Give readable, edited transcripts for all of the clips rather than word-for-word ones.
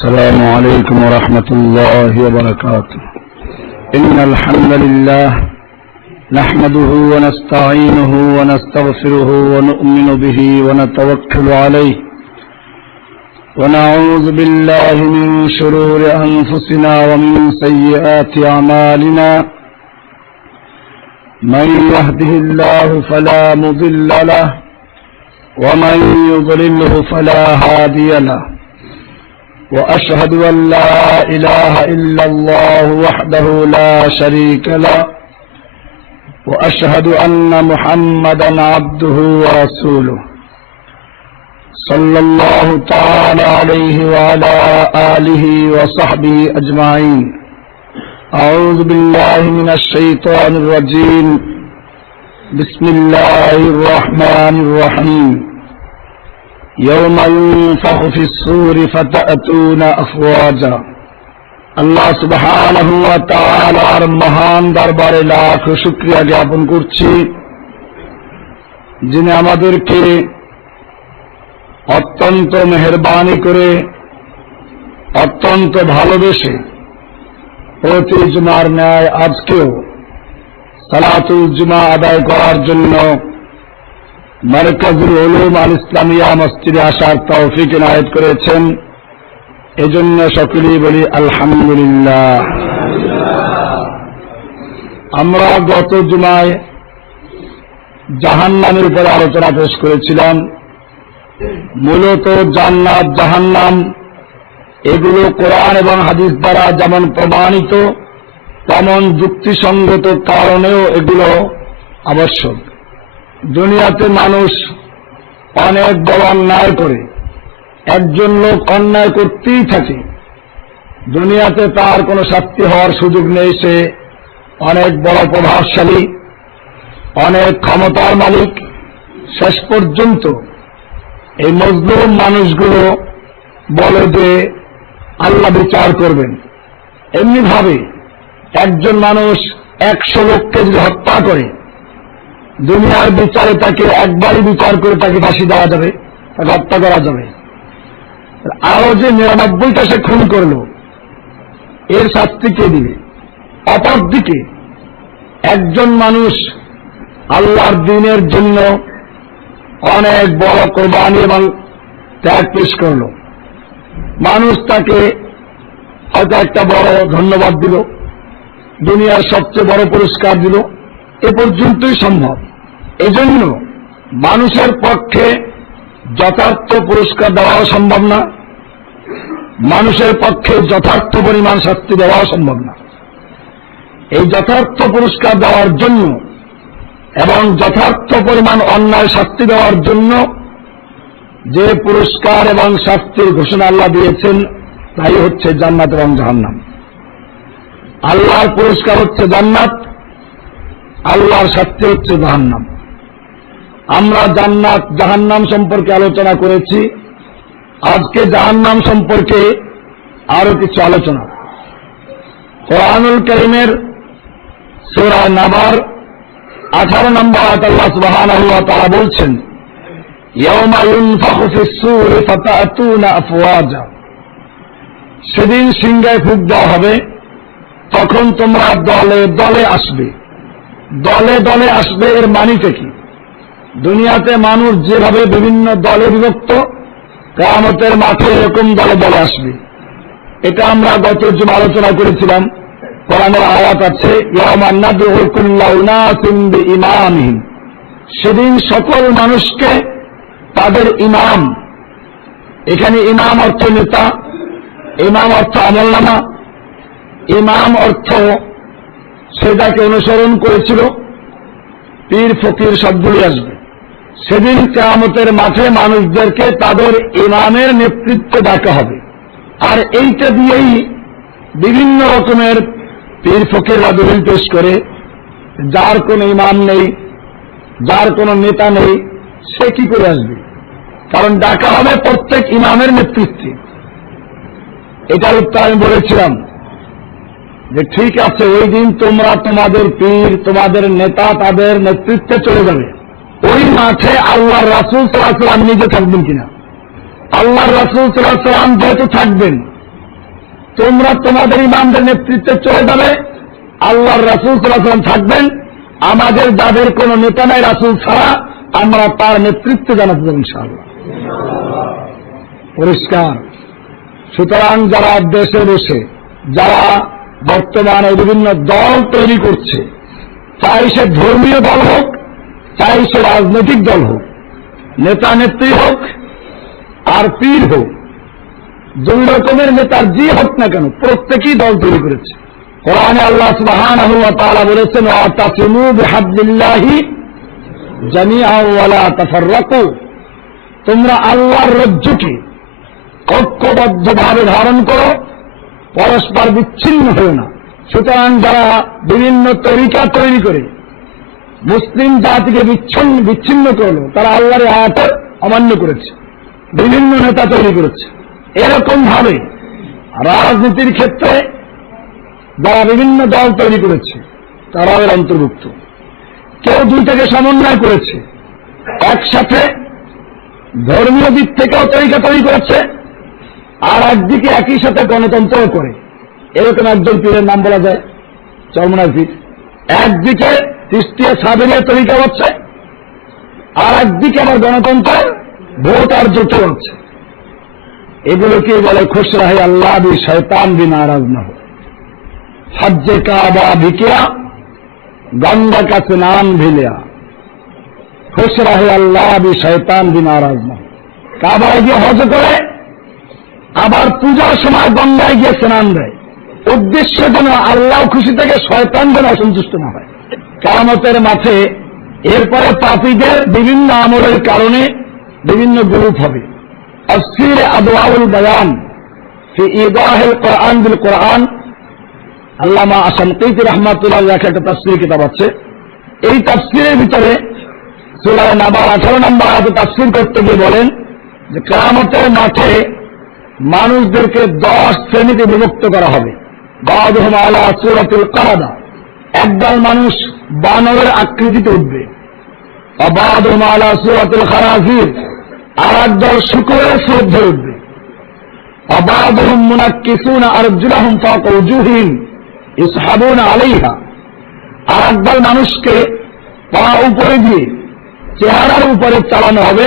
السلام عليكم ورحمة الله وبركاته. إن الحمد لله نحمده ونستعينه ونستغفره ونؤمن به ونتوكل عليه ونعوذ بالله من شرور أنفسنا ومن سيئات أعمالنا. من يهده الله فلا مضل له ومن يضلله فلا هادي له. وأشهد أن لا إله إلا الله وحده لا شريك له وأشهد أن محمدا عبده ورسوله صلى الله تعالى عليه وعلى آله وصحبه أجمعين. أعوذ بالله من الشيطان الرجيم. بسم الله الرحمن الرحيم. يوم ينفخ في الصور فتأتون أفواجا. আল্লাহ সুবহানাহু ওয়া তাআলার মহান দরবারে লাখ শুকরিয়া জ্ঞাপন করছি, যিনি আমাদেরকে অত্যন্ত মেহেরবানি করে অত্যন্ত ভালোবেসে প্রতি জুমার ন্যায় আজকেও সালাতুল জুমা আদায় করার জন্য মারকাজুল উলুম আল ইসলামিয়া মসজিদে আসার তৌফিক এনায়েত করেছেন। এজন্য সকলেই বলি আলহামদুলিল্লাহ। আমরা গত জুমায় জাহান্নামের উপরে আলোচনা পেশ করেছিলাম। মূলত জান্নাত জাহান্নাম এগুলো কোরআন এবং হাদিস দ্বারা যেমন প্রমাণিত, তেমন যুক্তিসঙ্গত কারণেও এগুলো আবশ্যক। দুনিয়াতে মানুষ অনেক বড় অন্যায় করে, একজন লোক অন্যায় করতেই থাকে, দুনিয়াতে তার কোনো শাস্তি হওয়ার সুযোগ নেই। সে অনেক বড় প্রভাবশালী, অনেক ক্ষমতার মালিক। শেষ পর্যন্ত এই মজলুম মানুষগুলো বলে যে আল্লাহ বিচার করবেন। এমনি ভাবে একজন মানুষ 100 লোককে যদি হত্যা করে, দুনিয়ার বিচারে তাকে একবারই বিচার করে তাকে ফাঁসি দেওয়া যাবে, তাকে হত্যা করা যাবে। আরো যে 99টা সে খুন করল, এর শাস্তি কে দিবে? অপরদিকে একজন মানুষ আল্লাহর দ্বীনের জন্য অনেক বড় কোরবানি এবং ত্যাগ পেশ করল, মানুষ তাকে হয়তো একটা বড় ধন্যবাদ দিল, দুনিয়ার সবচেয়ে বড় পুরস্কার দিল, এ পর্যন্তই সম্ভব। এজন্য মানুষের পক্ষে যথার্থ পুরস্কার দেওয়াও সম্ভব না, মানুষের পক্ষে যথার্থ পরিমাণ শাস্তি দেওয়াও সম্ভব না। এই যথার্থ পুরস্কার দেওয়ার জন্য এবং যথার্থ পরিমাণ অন্যায় শাস্তি দেওয়ার জন্য যে পুরস্কার এবং শাস্তির ঘোষণা আল্লাহ দিয়েছেন, তাই হচ্ছে জান্নাত এবং জাহান্নাম। আল্লাহর পুরস্কার হচ্ছে জান্নাত, আল্লাহর শাস্তি হচ্ছে জাহান্নাম। আমরা জান্নাত জাহান্নাম সম্পর্কে আলোচনা করেছি। আজকে জাহান্নাম সম্পর্কে আরো কিছু আলোচনা। কোরআনুল কারীমের সূরা নাবার 18 নম্বর আয়াত আল্লাহ সুবহানাহু ওয়া তাআলা বলছেন, ইয়াওমা ইউনফাখু ফিস-সূরি ফাতা'তুনা আফওয়াজা। সেদিন সিংহায় ফুঁক দেওয়া হবে, তখন তোমরা দলে দলে আসবে। দলে দলে আসবে এর মানেটা কি? দুনিয়াতে মানুষ যেভাবে বিভিন্ন দলে বিভক্ত, কিয়ামতের মাঠে এরকম দলে দলে আসবে। এটা আমরা গত জুমা আলোচনা করেছিলাম। কোরআনের আয়াত আছে, ইয়াওমা নাদউ কুল্লা উনাসিন বিইমামিহিম। সেদিন সকল মানুষকে তাদের ইমাম, এখানে ইমাম অর্থ নেতা, ইমাম অর্থ আমলনামা, ইমাম অর্থ সে যাকে অনুসরণ করেছিল, পীর ফকির সবগুলি আসবে। সেদিন কিয়ামতের মাঠে মানুষদেরকে তাদের ইমামের নেতৃত্বে ডাকা হবে। আর এইটা দিয়েই বিভিন্ন রকমের পীর ফকিররা দলিল পেশ করে, যার কোনো ইমাম নেই, যার কোনো নেতা নেই, সে কি করে আসবে? কারণ ডাকা হবে প্রত্যেক ইমামের নেতৃত্বে। এটার উত্তর আমি বলেছিলাম যে ঠিক আছে, ওই দিন তোমরা তোমাদের পীর, তোমাদের নেতা, তাদের নেতৃত্বে চলে যাবে। ওই মাঠে আল্লাহর রাসূল সাল্লাল্লাহু আলাইহি ওয়াসাল্লাম নিজে থাকবেন কিনা? আল্লাহর রাসূল সাল্লাল্লাহু আলাইহি ওয়াসাল্লাম যেহেতু থাকবেন, তোমরা তোমাদের ইমামদের নেতৃত্বে চলে যাবে, আল্লাহর রাসূল সাল্লাল্লাহু আলাইহি ওয়াসাল্লাম থাকবেন, আমাদের যাদের কোনো নেতা নাই রাসূল ছাড়া আমরা তার নেতৃত্বে জানাতে যাব ইনশাআল্লাহ। পরিষ্কার। সুতরাং যারা দেশে বসে যারা বর্তমানে বিভিন্ন দল তৈরি করছে, চাই সে ধর্মীয় দল হোক, চাই সে রাজনৈতিক দল হোক, নেতা নেত্রী হোক আর পীর হোক, দুই রকমের নেতার যে হোক না কেন, প্রত্যেকেই দল তৈরি করেছে। কোরআনে আল্লাহ সুবহানাহু ওয়া তাআলা বলেছেন, ওয়াতাসিমু বিহাবলিল্লাহি জামিআন ওয়া লা তাফাররাকু, তোমরা আল্লাহর রজ্জুকে ঐক্যবদ্ধভাবে ধারণ করো, পরস্পর বিচ্ছিন্ন হও না। সুতরাং যারা বিভিন্ন তরিকা তৈরি করে মুসলিম জাতিকে বিচ্ছিন্ন করলো, তারা আল্লাহর আয়াত অমান্য করেছে, বিভিন্ন নেতা তৈরি করেছে। এরকম ভাবে রাজনীতির ক্ষেত্রে যারা বিভিন্ন দল তৈরি করেছে তারাও এর অন্তর্ভুক্ত। কেউ দুইটাকে সমন্বয় করেছে, একসাথে ধর্মীয় দিক থেকেও তরিকা তৈরি করেছে, আর একদিকে একই সাথে গণতন্ত্রও করে। এরকম একজন পীরের নাম বলা যায় চরমনাই পীর। একদিকে তিস্তিয়া সাবেরিয়া তরিকা হচ্ছে, আর একদিকে আবার গণতন্ত্রের ভোট আর জোট হচ্ছে। এগুলোকে বলে খুশ রাহে আল্লাহ বি শয়তান বি নারাজ না हो, হজ্জে কাবা ভিকিয়া গঙ্গা का स्नान भी लिया, खुश रहे আল্লাহ বি শয়তান বি নারাজ না हो। কাবায় গিয়ে হজ করে আবার পূজার সময় গঙ্গায় গিয়ে স্নান দেয়, উদ্দেশ্য যেন আল্লাহ খুশি থেকে শয়তান যেন অসন্তুষ্ট না হয়। কিয়ামতের মাঠে এরপরে পাপীদের বিভিন্ন আমলের কারণে বিভিন্ন গ্রুপ হবে। তাফসীর আদওয়াউল বায়ান ফি ইদাহিল কোরআন বিল কোরআন, আল্লামা আশানকীতি রাহমাতুল্লাহ আলাইহি একটা তাফসীর কিতাব আছে। এই তাফসীরের ভিতরে সূরা নাবা 18 নম্বর আয়াতে তাফসীর করতে গিয়ে বলেন যে কিয়ামতের মাঠে মানুষদেরকে 10 শ্রেণীতে বিভক্ত করা হবে। বা'দুহুম আলা সূরাতিল কারাদা, একদল মানুষ বানরের আকৃতিতে উঠবে। বা'দুহুম আলা সূরাতিল খারাজির, আর একদল শূকরের স্বরূপ ধরে উঠবে। বা'দুহুম মুনাক্কিসুনা আরজুলাহুম ফাওকা উজুহিহিম ইসহাবুনা আলাইহা, আর একদল মানুষকে পা উপরে দিয়ে চেহারার উপরে চালানো হবে,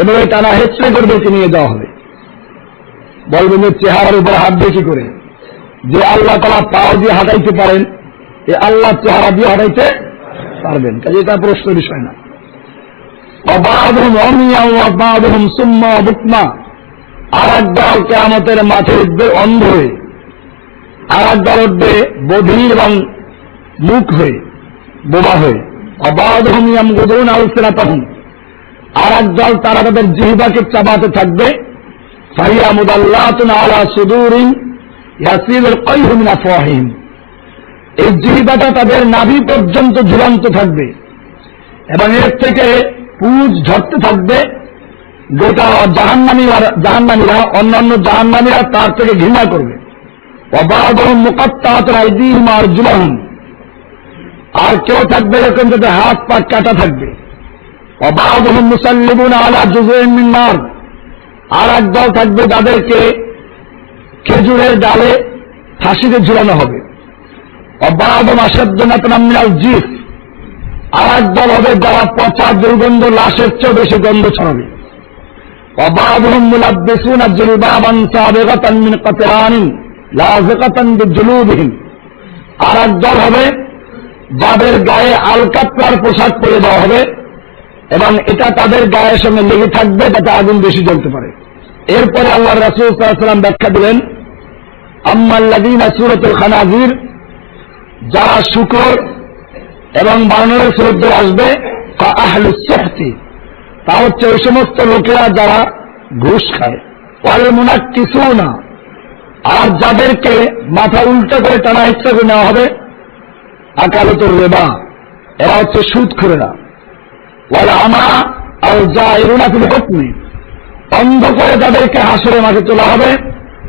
এভাবে টানা হেঁচড়ে করে বেঁচে নিয়ে যাওয়া হবে। বলবেন যে চেহারার উপরে হাত দিয়ে কি করে? যে আল্লাহ তাআলা পাও দিয়ে হাঁটাইতে পারেন, এ আল্লাহ চেহারা দিয়ে হাঁটাইতে পারবেন, কাজে এটা প্রশ্ন বিষয় না। ওয়াবাদুহুম উমিয়া ওয়াবাদুহুম সুম্মা বুকমা, আর একদল কিয়ামতের মাঠে উঠবে অন্ধ হয়ে, আর একদল উঠবে বধির এবং মুখ হয়ে, বোবা হয়ে। ওয়াবাদুহুম ইয়ামগুদুনা আলসিনাতাহুম, আর একদল তারা তাদের জিহ্বাকে চাবাতে থাকবে। ফাহিয়া মুদাল্লাতুন আলা সুদুরিন ইয়াসিলুল কাইহু মিন আফওয়াহিহিম, এই জিহ্বাটা তাদের নাভি পর্যন্ত ঝুলন্ত থাকবে এবং এর থেকে পুঁজ ঝরতে থাকবে। গোটা জাহান্নামীরা অন্যান্য জাহান্নামীরা তার থেকে ঘৃণা করবে। ওয়াবাদুহুম মুকাত্তাআতুন আইদিহিম ওয়া আরজুলুহুম, আর কেউ থাকবে এরকম যাদের হাত পা কাটা থাকবে। ওয়াবাদুহুম মুসাল্লিবুনা আলা জুযুইন মিন নার, আর একদল থাকবে যাদেরকে খেজুরের ডালে ফাঁসিতে ঝুলানো হবে। ওয়াবাদুহুম আশাদ্দু নাতনাম মিনাল জিফ, আর একদল হবে যারা পচা দুর্গন্ধ লাশের চেয়ে বেশি গন্ধ ছড়াবে। ওয়াবাদুহুম মুলাব্বিসুনা জিলবাবান সাবিগাতান মিন কাতরানিন লাযিকাতান বিজুলুবিহিম, আর একদল হবে যাদের গায়ে আলকাতরার পোশাক পরে দেওয়া হবে এবং এটা তাদের গায়ের সঙ্গে লেগে থাকবে যাতে আগুন বেশি জ্বলতে পারে। এরপরে আল্লাহর রাসূল সাল্লাল্লাহু আলাইহি ওয়াসাল্লাম ব্যাখ্যা দিলেন, আম্মাল্লাযীনা সূরাতুল খানাজির, যারা শূকর এবং বানরের স্বরূপ আসবে, আহলুস সুহতি, তা হচ্ছে ওই সমস্ত লোকেরা যারা ঘুষ খায়। ওয়াল মুনাক্কিসুনা, আর যাদেরকে মাথা উল্টো করে টানা হেঁচড়ে করে নেওয়া হবে, আকালাতুর রিবা, এরা হচ্ছে সুদখোরেরা। ওয়াল আমা আল জাইরুনা ফিল হুকমি, অন্ধ করে যাদেরকে হাসরের মাঠে তোলা হবে,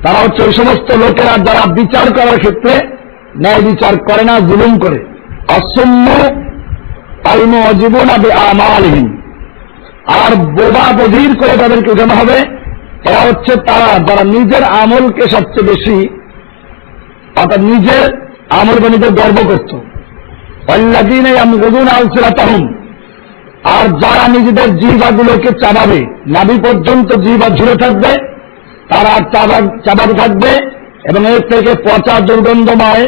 তারা হচ্ছে ওই সমস্ত লোকেরা যারা বিচার করার ক্ষেত্রে ন্যায় বিচার করে না, জুলুম করে। আসুম্মু আল মুজিবুনা বিআমালিহিম, আর বোবা বধির করে তাদেরকে উঠানো হবে, এরা হচ্ছে তারা যারা নিজের আমলকে সবচেয়ে বেশি অর্থাৎ নিজের আমল বা নিজের গর্ব করত। ওয়াল্লাযীনা ইয়ামগুযুনা আলসিনাতাহুম, আর যারা নিজেদের জিহ্বাগুলোকে চাবাবে, নাভি পর্যন্ত জিহ্বা ঝুলে থাকবে, তারা চাবাতে থাকবে এবং এর থেকে পচা দুর্গন্ধময়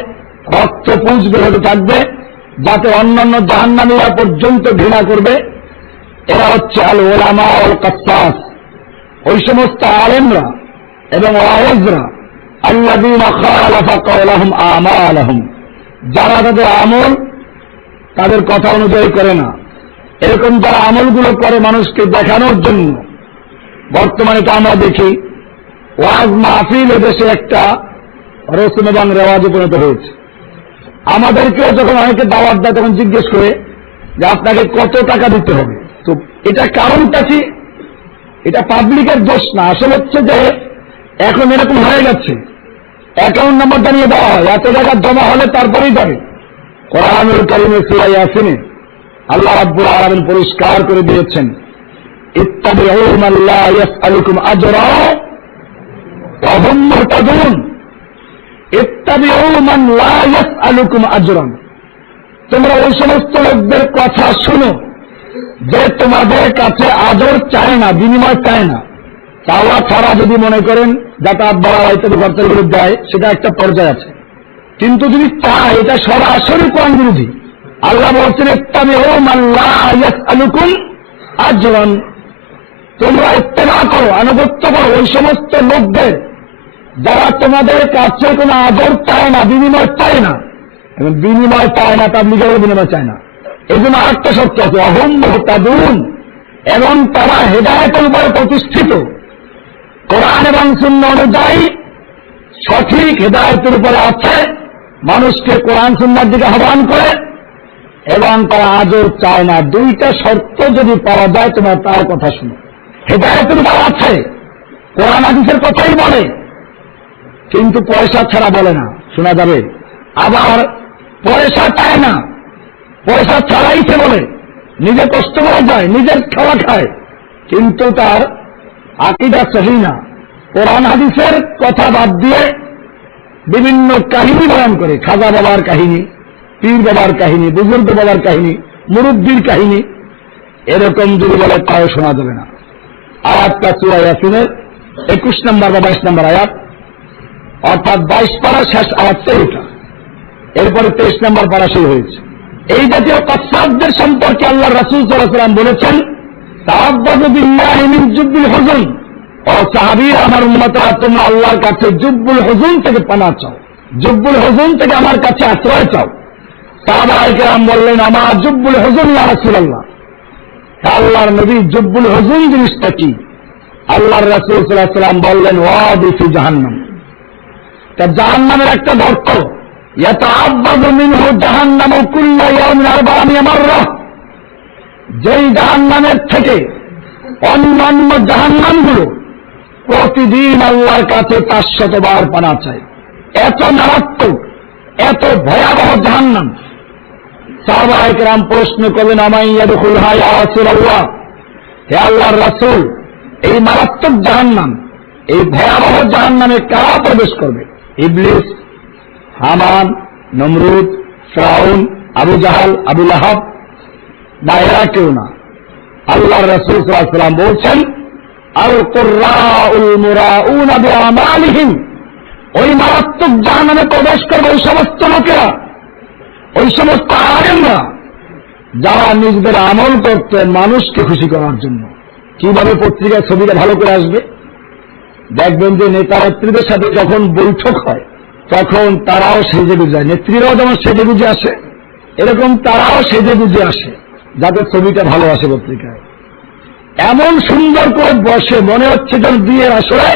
রক্তপুঞ্জ বের হতে থাকবে, যাতে অন্যান্য জাহান্নামীরা পর্যন্ত ঘৃণা করবে। এরা হচ্ছে আল উলামা ওয়াল কাসসাস, ওই সমস্ত আলেমরা এবং ওয়াইজরা, আল্লাযীনা খালাফা কাওলাহুম আমালাহুম, যারা তাদের আমল তাদের কথা অনুযায়ী করে না। এরকম যারা আমলগুলো করে মানুষকে দেখানোর জন্য, বর্তমানে তো আমরা দেখি ওয়াজ মাহফিল এদেশে একটা রসম এবং রেওয়াজে পরিণত হয়েছে। আমাদেরকেও যখন অনেকে দাওয়াত দেয় তখন জিজ্ঞেস করে যে আপনাকে কত টাকা দিতে হবে। তো এটা কারণটা কি? এটা পাবলিকের দোষ না, আসলে হচ্ছে যে এখন এরকম হয়ে গেছে, অ্যাকাউন্ট নাম্বারটা নিয়ে দেওয়া হয়, এত টাকা জমা হলে তারপরেই যাবে। কোরআনুল কারীমে সূরা ইয়াসিনে আল্লাহ রাব্বুল আলামিন পরিষ্কার করে দিয়েছেন, ইত্তাবিউ মান লা ইয়াসআলুকুম আজরা ওয়া হুম মুহতাদুন। ইত্তাবিউ মান লা ইয়াসআলুকুম আজরান, তোমরা ওই সমস্ত লোকদের কথা শুনো যে তোমাদের কাছে আজর চায় না, বিনিময় চায় না। চাওয়া ছাড়া যদি মনে করেন যাতায়াত ভাড়া ইত্যাদি খরচাগুলো দেয়, সেটা একটা পর্যায়ে আছে, কিন্তু যদি চায়, এটা সরাসরি কোরআন বিরোধী। আল্লাহ বলছেন ইত্তাবিউ মান লা ইয়াসআলুকুম আজরান, তোমরা ইত্তেবা করো, আনুগত্য করো ওই সমস্ত লোকদের যারা তোমাদের কাছে কোনো আদর চায় না, বিনিময় চায় না। এবং বিনিময় চায় না, তাবলীগের বিনিময় চায় না, এই জন্য আরেকটা শর্ত আছে, ওয়াহুম মুহতাদুন, এবং তারা হেদায়েতের উপরে প্রতিষ্ঠিত, কোরআন এবং সুন্নাহ অনুযায়ী সঠিক হেদায়েতের উপরে আছে, মানুষকে কোরআন সুন্নাহর দিকে আহ্বান করে, এবং তারা আজর চায় না। দুইটা শর্ত যদি পাওয়া যায়, তোমরা তার কথা শুনো। হেদায়েতের উপর আছে, কোরআন হাদিসের কথাই বলে, কিন্তু পয়সা ছাড়া বলে না, শোনা যাবে। আবার পয়সা চায় না, পয়সা ছাড়াই সে বলে, নিজে কষ্ট করে যায়, নিজের খাওয়া খায়, কিন্তু তার আকীদা সহি না। কোরআন হাদিসের কথা বাদ দিয়ে বিভিন্ন কাহিনী বয়ান করে, খাজা বাবার কাহিনী, পীর বাবার কাহিনী, বুজুর্গ বাবার কাহিনী, মুরব্বীর কাহিনী, এরকম যদি বলে তাও শোনা যাবে না। আয়াতটা সূরা ইয়াসিনের 21 নম্বর বা 22 নম্বর আয়াত, অর্থাৎ 22 পারা শেষ আয়াতটাই এটা, এরপরে 23 নম্বর পারা শুরু হয়েছে। এই জাতীয় কাসসাবদের সম্পর্কে আল্লাহ রাসূল সাল্লাল্লাহু আলাইহি ওয়াসাল্লাম বলেছেন, তাআব্বাদু বিল্লাহি মিন জুব্বিল হুজুন, ও সাহাবীরা, আমার উম্মতরা, তোমরা আল্লাহর কাছে জুব্বুল হুজুন থেকে পানাহ চাও, জুব্বুল হুজুন থেকে আমার কাছে আশ্রয় চাও। সাহাবায়ে কেরাম বললেন, আমার জুব্বুল হুজুন ইয়া রাসূলুল্লাহ, আল্লাহর নবী জুব্বুল হুজুন জিনিসটা কি? আল্লাহর রাসূল সাল্লাল্লাহু আলাইহি ওয়াসাল্লাম বললেন, ওয়াদি ফি জাহান্নাম, তা জাহান্নামের একটা গর্ত, ইয়াতাআব্বাদু মিনহু জাহান্নামু কুল্লা ইয়াউমিন 400 মাররা, যেই জাহান্নামের থেকে অন্যান্য জাহান্নামগুলো প্রতিদিন আল্লাহর কাছে 500 বার পানাহ চায়। এত মারাত্মক, এত ভয়াবহ জাহান্নাম। সাহাবায়ে কেরাম প্রশ্ন করলেন, আমাইয়াদখুলহা ইয়া রাসূলুল্লাহ, হে আল্লাহর রাসূল, এই মারাত্মক জাহান্নাম, এই ভয়াবহ জাহান্নামে কারা প্রবেশ করবে? ইবলিস, হামান, নমরুদ, ফিরআউন, আবু জাহাল, আবু লাহাব, না এরা কেউ না। আল্লাহর রাসূল সাল্লাল্লাহু আলাইহি ওয়াসাল্লাম বলছেন, আল কুররাউল মুরাউনা বিআমালিহিম, ওই মারাত্মক জাহান্নামে প্রবেশ করবে ওই সমস্ত লোকেরা, ওই সমস্ত আলেমরা যারা নিজেদের আমল করতেন মানুষকে খুশি করার জন্য। কিভাবে পত্রিকার ছবিটা ভালো করে আসবে? দেখবেন যে নেতা নেত্রীদের সাথে যখন বৈঠক হয় তখন তারাও সেজে গুজে যায়, নেত্রীরাও যেমন সেজে গুজে আসে, এরকম তারাও সেজে গুজে আসে যাতে ছবিটা ভালো আসে পত্রিকায়। এমন সুন্দর করে বসে, মনে হচ্ছে যেন বিয়ের আসরে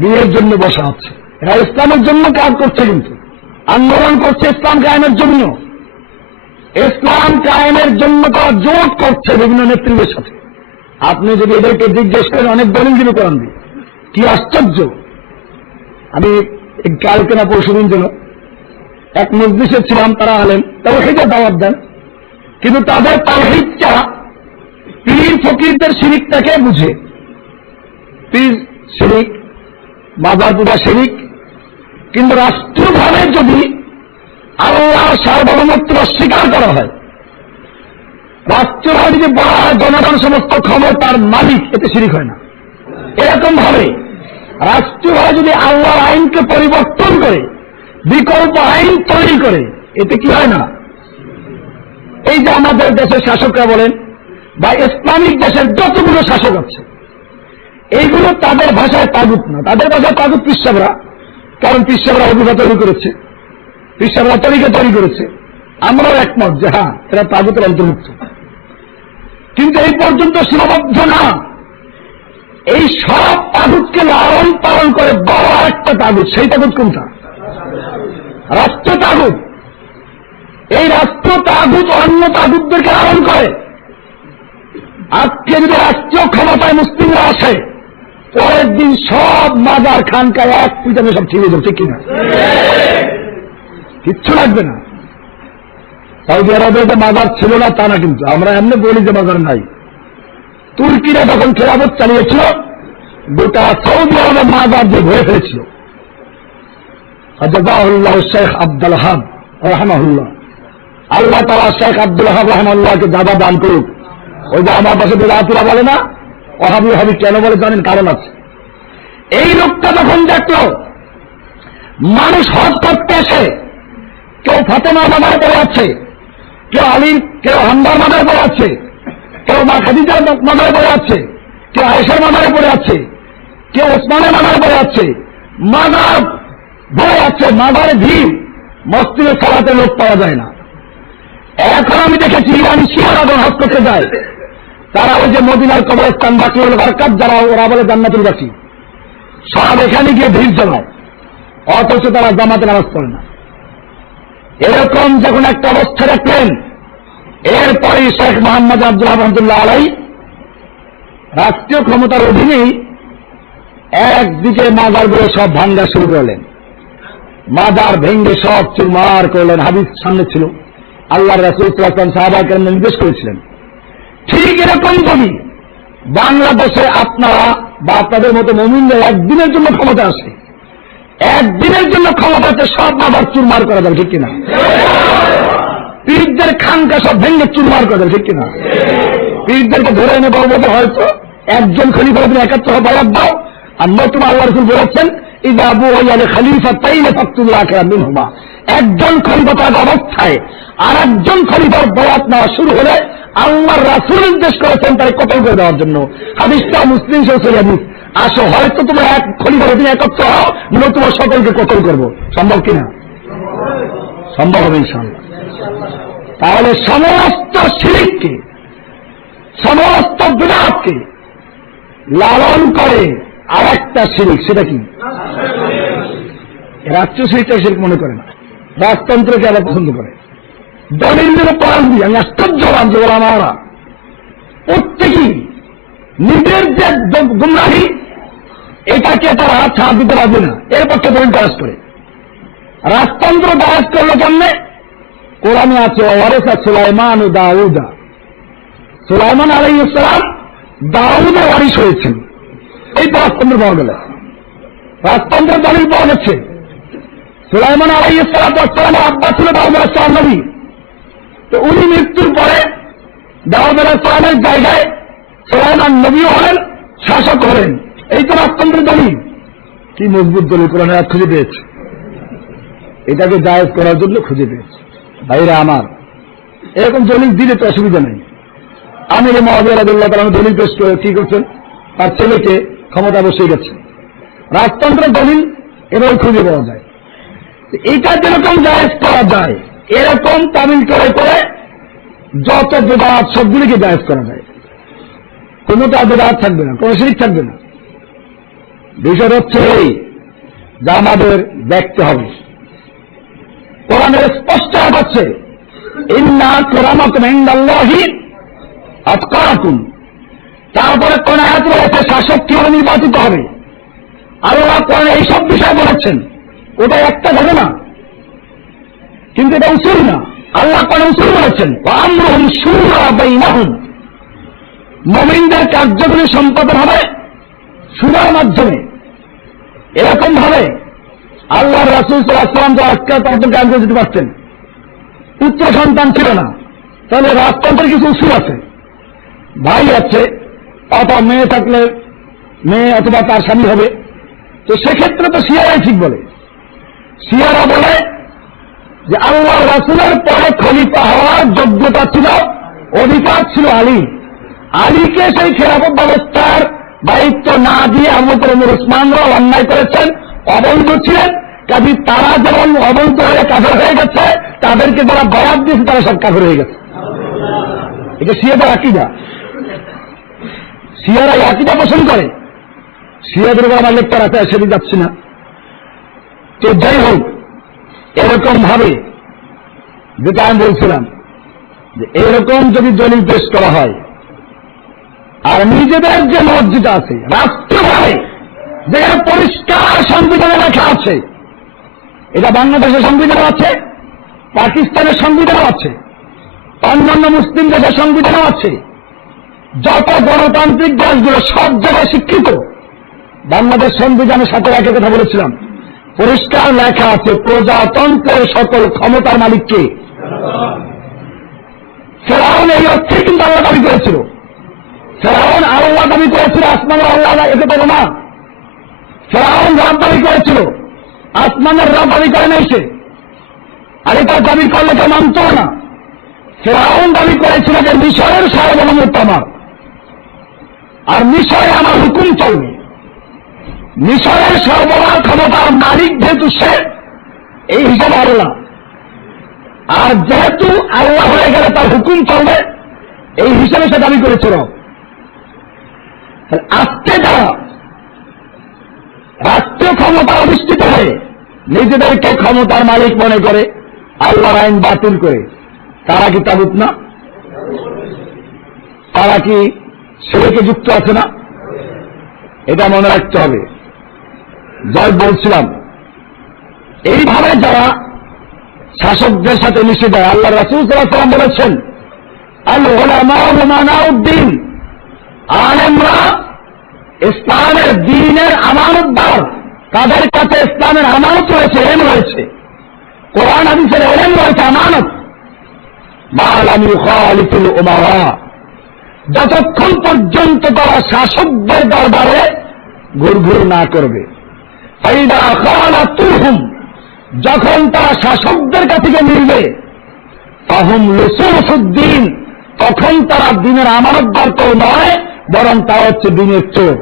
বিয়ের জন্য বসা আছে। এরা ইসলামের জন্য কাজ করছে, কিন্তু আন্দোলন করছে ইসলাম কায়েমের জন্য, ইসলাম কায়েমের জন্য তারা জোট করছে বিভিন্ন নেতৃত্বের সাথে। আপনি যদি এদেরকে জিজ্ঞেস করেন, অনেক দলিল দিবে কোরআন দিয়ে। কি আশ্চর্য! আমি কালকে না পরশুদিন যেন এক মজলিসে ছিলাম, তারা আলেম, তাওহীদের দাওয়াত দেন, কিন্তু তাদের তাওহীদটা পীর ফকিরদের শিরিকটাকে বুঝে। পীর শিরিক, মাজার পূজা শিরিক, কিন্তু রাষ্ট্রীয়ভাবে যদি আল্লাহর সার্বভৌমত্ব অস্বীকার করা হয়, রাষ্ট্রীয়ভাবে যদি বলা হয় জনগণ সমস্ত ক্ষমতার মালিক, এতে শিরিক হয় না। এরকম ভাবে রাষ্ট্রীয়ভাবে যদি আল্লাহর আইনকে পরিবর্তন করে বিকল্প আইন তৈরি করে, এতে কি হয় না? এই যে আমাদের দেশের শাসকরা বলেন বা ইসলামিক দেশের যতগুলো শাসক আছে, এইগুলো তাদের ভাষায় তাগুত না, তাদের ভাষায় তাগুত পিসাবরা। কারণ পিসাবরা অভিজ্ঞতা তৈরি করেছে, পিসাবরা তরিকা তৈরি করেছে। আমরাও একমত যে হ্যাঁ, এরা তাগুতের অন্তর্ভুক্ত, কিন্তু এই পর্যন্ত সীমাবদ্ধ না। এই সব তাগুতকে লালন পালন করে বড় একটা তাগুত, সেই তাগুত কোনটা? রাষ্ট্র তাগুত। এই রাষ্ট্র তাগুত অন্য তাগুতদেরকে লালন করে। আজকে যদি রাষ্ট্রীয় ক্ষমতায় মুসলিমরা আসে, পরের দিন সব মাজার খানকায় এক পিটানে সব ছিঁড়ে যাবে, ঠিক কিনা? কিচ্ছু লাগবে না। সৌদি আরবে যে মাজার ছিল না তা না, কিন্তু আমরা এমনি বলি যে মাজার নাই। তুর্কিরা যখন খেলাফত চালিয়েছিল, গোটা সৌদি আরবে মাজার দিয়ে ভরে ফেলেছিল। জাযাহুল্লাহ শেখ আব্দুল ওয়াহাব রাহমাহুল্লাহ, আল্লাহ তাআলা শেখ আব্দুল ওয়াহাব রাহমাহুল্লাহকে যাদা দান করুক। ওই যে আমার পাশে বেদাতুরা বলে না, ওয়াহাবি ওয়াহাবি কেন বলে জানেন? কারণ আছে। এই লোকটা যখন দেখলো মানুষ হজ করতে এসে কেউ ফাতেমা মাজারে পড়ে আছে, কেউ আলীর, কেউ হামদার মাজারে পড়ে আছে, কেউ মা খাদিজার মাজারে পড়ে আছে, কেউ আয়েশার মাজারে পড়ে আছে, কেউ ওসমানের মাজারে পড়ে আছে, মাজার ভরে আছে, মাজারে ভিড়, মসজিদে সালাতে লোক পাওয়া যায় না। এখন আমি দেখেছি ইরানি শিয়ারা যখন হজ করতে যায়, তারা ওই যে মদিনার কবরস্থান বাকি হল বারকাত, যারা ওরা বলে জান্নাতুল বাকি, সব এখানে গিয়ে ভিড় জমায়, অথচ তারা জামাতে নামাজ পড়ে না। এরকম যখন একটা অবস্থা দেখলেন, এরপরে শেখ মোহাম্মদ আব্দুল রহমতুল্লাহ আলাই রাষ্ট্রীয় ক্ষমতার অধীনেই একদিকে মাজারগুলো সব ভাঙ্গা শুরু করলেন, মাজার ভেঙ্গে সব চুরমার করলেন। হাদিস সামনে ছিল, আল্লাহ রাসূল সাল্লাল্লাহু আলাইহি ওয়াসাল্লাম সাহাবাকে নির্দেশ করেছিলেন। ঠিক এরকম যদি বাংলাদেশে আপনারা বা আপনাদের মতো মুমিনরা একদিনের জন্য ক্ষমতা আসে, একদিনের জন্য ক্ষমতাতে সব মাজার চুরমার করা যাবে, ঠিক কিনা? পীরদের খানকা সব ভেঙ্গে চুরমার করা যাবে, ঠিক কিনা? পীরদেরকে ধরে এনে বলবো হয়তো একজন খলিফা আপনি একাত্তর বায়াত দাও, আর নতুন আল্লাহ রাসূল বলেছেন ইযা বুইয়া খলিফা তাইলে ফাকতুল্লাহ মিনহুমা, একজন খলিফা থাকা অবস্থায় আর একজন খলিফার বয়াত নেওয়া শুরু হলে আল্লাহর রাসূল নির্দেশ করেছেন তাকে কতল করে দেওয়ার জন্য। হাদিসটা মুসলিম শরীফের হাদিস। আসো, হয়তো তোমরা এক খলিফার অধীনে একত্র হও, নতুবা সকলকে কতল করবো। সম্ভব কিনা? সম্ভব হবে ইনশাআল্লাহ। তাহলে সমস্ত শিরককে, সমস্ত বিদআতকে লালন করে আর একটা শিরক, সেটা কি? রাষ্ট্রীয় শিরকটা শিরক মনে করে না, রাজতন্ত্রকে আবার পছন্দ করে। দলিলের পরাণ দিয়ে আমি আশ্চর্য হলাম যে ওলামারা প্রত্যেকেই নিজের যে গুমরাহি এটাকে তারা ছাড় দিতে পারবে না, এর পক্ষে দলিল পাস করে। রাজতন্ত্র দারাজ করলো কেমনে? কোরআনে আছে ওয়ারিসা সুলাইমান ও দাউদা, সুলাইমান আলাইহিস সালাম দাউদের ওয়ারিস হয়েছেন। এই তো রাজতন্ত্র পাওয়া গেল, রাজতন্ত্রের দলিল পাওয়া যাচ্ছে। সুলাইমান আলাইহিস সালামের আব্বা ছিল দাউদ আলাইহিস সালাম নবী, তো উনি মৃত্যুর পরে দাউদ আলাইহিস সালামের জায়গায় সুলাইমান নবীও হলেন, শাসক হলেন। এই তো রাজতন্ত্রের দলিল। কি মজবুত দলিল কোরআনে আজ খুঁজে পেয়েছে, এটাকে জায়েজ করার জন্য খুঁজে পেয়েছে। ভাইরা আমার, এরকম দলিল দিলে তো অসুবিধা নেই। আমির মুআবিয়া রাদিয়াল্লাহু তাআলা দলিল পেশ করে কি করছেন, তার ছেলেকে ক্ষমতা বসিয়ে গেছে। রাজতন্ত্রের দলিল এবার খুঁজে পাওয়া যায়। এটা যেরকম জায়েজ করা যায়, এরকম তামিল করে করে যত বিদআত সবগুলিকে জায়েজ করা যায়। কোনটা বিদআত থাকবে না, কোন শিরক থাকবে না। বিষয় হচ্ছে এই যা আমাদের দেখতে হবে। কোরআনের স্পষ্ট হচ্ছে ইন্না আকরামাকুম ইনদাল্লাহি আতকাকুম। তারপরে কোন আয়াত রয়েছে শাসক কিভাবে নির্বাচিত হবে। আল্লাহ কোরআনে এইসব বিষয় বলেছেন, ওটা একটা ঘটনা, কিন্তু এটা উসুল না। আল্লাহ কোরআনে উসুল বলেছেন আমরুহুম শুরা বাইনাহুম, মুমিনদের কার্যগুলি সম্পাদন হবে শুরার মাধ্যমে। এরকম ভাবে আল্লাহ রাসূল সাল্লাল্লাহু আলাইহি ওয়াসাল্লাম তো আজকে তাদের জ্ঞান করে দিতে পারতেন, পুত্র সন্তান ছিল না, তাহলে রাজতন্ত্রের কিছু উসুল আছে, ভাই আছে অথবা মেয়ে থাকলে মেয়ে অথবা তার স্বামী হবে, তো সেক্ষেত্রে তো শিয়ারাই ঠিক বলে। শিয়ারা বলে যে আল্লাহ রাসূলের পরে খলিফা হওয়ার যোগ্যতা ছিল, অধিকার ছিল আলী। আলীকে সেই খেলাফত ব্যবস্থার দায়িত্ব না দিয়ে আবু বকর ওমর ওসমানরাও অন্যায় করেছেন, অবৈধ ছিলেন। কাজে তারা যেমন অবৈধ হয়ে কাফের হয়ে গেছে, তাদেরকে যারা বরাদ দিয়েছে তারা সব কাফের হয়ে গেছে। এটা শিয়াদের আকীদা। শিয়ারা এই আকীদা পোষণ করে। শিয়াদের উপর আমার লেকচার আছে, সেদিন যাচ্ছি না। তো যাই হোক, এরকম ভাবে যেটা আমি বলছিলাম যে এরকম যদি দলিল পেশ করা হয়, আর নিজেদের যে মসজিদ আছে রাষ্ট্রভাবে, যেখানে পরিষ্কার সংবিধানে লেখা আছে, এটা বাংলাদেশের সংবিধানও আছে, পাকিস্তানের সংবিধানও আছে, অন্যান্য মুসলিম দেশের সংবিধানও আছে, যত গণতান্ত্রিক দেশগুলো সব জায়গায় স্বীকৃত। বাংলাদেশ সংবিধানের সাথে একই কথা বলেছিলাম, পরিষ্কার লেখা আছে প্রজাতন্ত্রের সকল ক্ষমতার মালিককে। ফেরাউন এই অর্থে কিন্তু আল্লাহ দাবি করেছিল। ফেরাউন আল্লাহ দাবি করেছিল, আসমানের আল্লাহ একে পাবো না। ফেরাউন রব দাবি করেছিল, আসমানের রব দাবি করে নাই সে, আর এটা দাবি করলে তো মানত না। ফেরাউন দাবি করেছিল যে মিশরের সার্বভৌমত্ব আমার, আর মিশরে আমার হুকুম চলবে। মিশরের সর্বমোট ক্ষমতার মালিক যেহেতু সে, এই হিসাবে আল্লাহ, আর যেহেতু আল্লাহ হয়ে গেলে তার হুকুম চলবে, এই হিসাবে সে দাবি করেছিল। আজকে যারা রাষ্ট্রীয় ক্ষমতা অধিষ্ঠিত হয়ে নিজেদেরকে ক্ষমতার মালিক মনে করে, আল্লাহর আইন বাতিল করে, তারা কি তাগুত না? তারা কি শিরকে যুক্ত আছে না? এটা মনে রাখতে হবে। যাই বলছিলাম, এইভাবে যারা শাসকদের সাথে মিশে যায়, আল্লাহ রাসূল সাল্লাল্লাহু আলাইহি ওয়াসাল্লাম বলেছেন, আল উলামা মানাউদ্দিন, আলেমরা ইসলামের দ্বীনের আমানতদার। তাদের কাছে ইসলামের আমানত রয়েছে, এলেম রয়েছে, কোরআন হাদিসের এলেম রয়েছে, আমানত। মা লাম ইউখালিফুল উমারা, যতক্ষণ পর্যন্ত তারা শাসকদের দরবারে ঘুরঘুর না করবে। ফাইদা খালাতুহুম, যখন তারা শাসকদের কাছে মিলবে, ফাহুম লুসুসুদ্দিন, তখন তারা দ্বীনের আমানতদার তো নয়, বরং তারা হচ্ছে দ্বীনের চোর।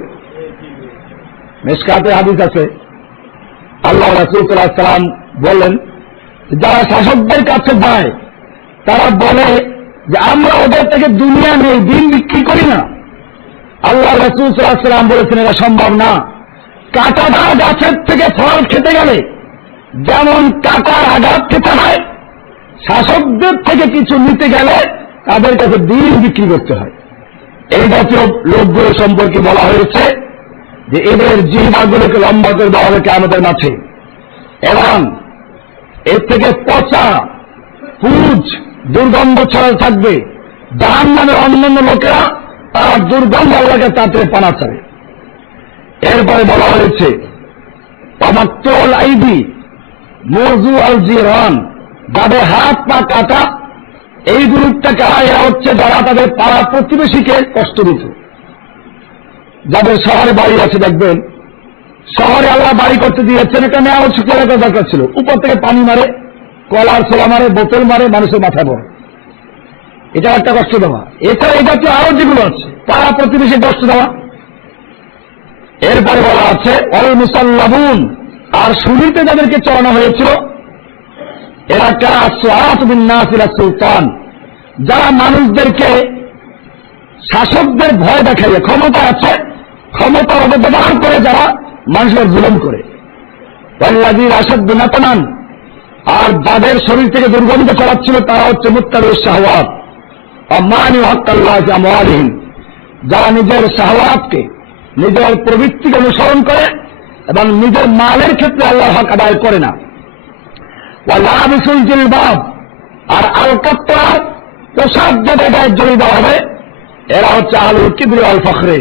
মিশকাতে হাদিস আছে, আল্লাহ রাসূল সাল্লাল্লাহু আলাইহি ওয়াসাল্লাম বলেন, যারা শাসকদের কাছে যায় তারা বলে যে আমরা ওদের থেকে দুনিয়া নেই, দিন বিক্রি করি না। আল্লাহ রাসূল সাল্লাল্লাহু আলাইহি ওয়াসাল্লাম বলেছেন এটা সম্ভব না। কাঁটাদার গাছের থেকে ফল খেতে গেলে যেমন কাঁটার আঘাত খেতে হয়, শাসকদের থেকে কিছু নিতে গেলে তাদের কাছে দিন বিক্রি করতে হয়। এই জাতীয় লোকগুলো সম্পর্কে বলা হয়েছে যে এদের জিহ্বাগুলোকে লম্বা করে দেওয়া হবে কিয়ামতের মাঠে, এবং এর থেকে পচা পুঁজ দুর্গন্ধ ছড়াতে থাকবে। জাহান্নামের অন্যান্য লোকেরা তারা দুর্গন্ধ আল্লাহকে তাতে পানা চাবে। এরপরে বলা হয়েছে তামাত্তুল আইদি মরজু আল জিরান, যাদের হাত পা কাটা, এই গ্রুপটাকে এরা হচ্ছে যারা তাদের পাড়া প্রতিবেশীকে কষ্ট দিত। যাদের শহরে বাড়ি আছে, দেখবেন শহরে আল্লাহ বাড়ি করতে দিয়েছেন, এটা নেওয়া শুকিয়ে রাখার দরকার ছিল। উপর থেকে পানি মারে, কলার ছোলা মারে, বোতল মারে, মানুষের মাথায় পড়ে, এটা একটা কষ্ট দেওয়া। এছাড়া এটা তো আরো যেগুলো আছে, পাড়া প্রতিবেশী কষ্ট দেওয়া। এরপরে বলা আছে অল মুসাল্লাবুন, আর শুরুতে যাদেরকে চড়ানো হয়েছিল এরা কারা? সুআত বিন নাস ইলা সুলতান, যারা মানুষদেরকে শাসকদের ভয় দেখাইয়ে, ক্ষমতা আছে, ক্ষমতার অপব্যবহার করে যারা মানুষের জুলুম করে। ওয়াল্লাযীনা আশাদ্দু নাতনান, আর যাদের শরীর থেকে দুর্গন্ধ ছড়াচ্ছিল তারা হচ্ছে মুত্তাবিউশ শাহওয়াত ওয়া মানিউ হাক্কাল্লাহি আমওয়ালিহিম, যারা নিজের শাহওয়াতকে, নিজের প্রবৃত্তিকে অনুসরণ করে এবং নিজের মালের ক্ষেত্রে আল্লাহর হক আদায় করে না। ওয়া লাবিসুল জিলবাব, আর আলকাত্তা পোশাক যাদের গায়ে জড়িয়ে দেওয়া হবে, এরা হচ্ছে আহলুল কিবরি ওয়াল ফখরে,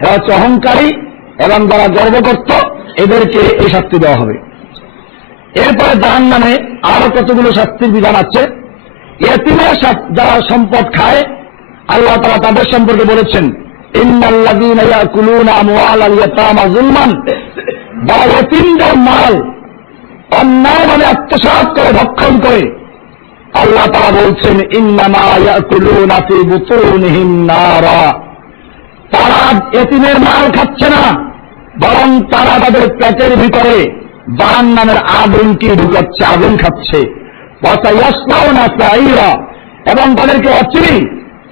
এরা হচ্ছে অহংকারী এবং যারা গর্ব করত, এদেরকে এই শাস্তি দেওয়া হবে। এরপরে জাহান্নামে আরো কতগুলো শাস্তির বিধান আছে। ইয়েতিমের যারা সম্পদ খায় আল্লাহ তাআলা তাদের সম্পর্কে বলেছেন, ইন্নাল্লাযীনা ইয়াকুলুনা আমওয়ালাল ইয়াতামা যুলমান, যারা ইয়েতিমদের মাল অন্যায়ভাবে আত্মসাৎ করে ভক্ষণ করে, আল্লাহ তাআলা বলছেন ইন্নামা ইয়াকুলুনা ফি বুতুনিহিম নারা, তারা ইয়েতিমের মাল খাচ্ছে না, বরং তারা তাদের পেটের ভিতরে জাহান্নামের আগুনকে ঢুকাচ্ছে, আগুন খাচ্ছে। ওয়াসায়াসলাউনা সাঈরা, এবং তাদেরকে অচিরেই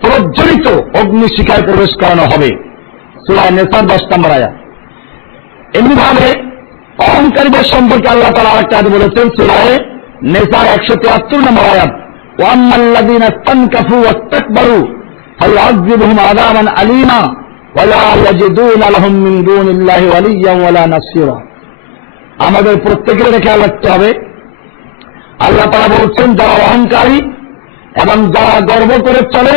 প্রজ্বলিত অগ্নিশিখায় প্রবেশ করানো হবে। সূরা নিসার 10 নম্বর আয়াত। এমনিভাবে অহংকারীদের সম্পর্কে আল্লাহ তাআলা আরেকটা আয়াতে বলেছেন, সূরা নিসার 173 নম্বর আয়াত, ওয়াম্মাল্লাযীনা ইসতানকাফু ওয়াস্তাকবারু ফায়ুআযিবুহুম আযাবান আলীমা ওয়ালা ইয়াজিদুনা লাহুম মিন দুনিল্লাহি ওয়ালিয়্যান ওয়ালা নাসীরা। আমাদের প্রত্যেকের খেয়াল রাখতে হবে, আল্লাহ তাআলা বলছেন যারা অহংকারী এবং যারা গর্ব করে চলে,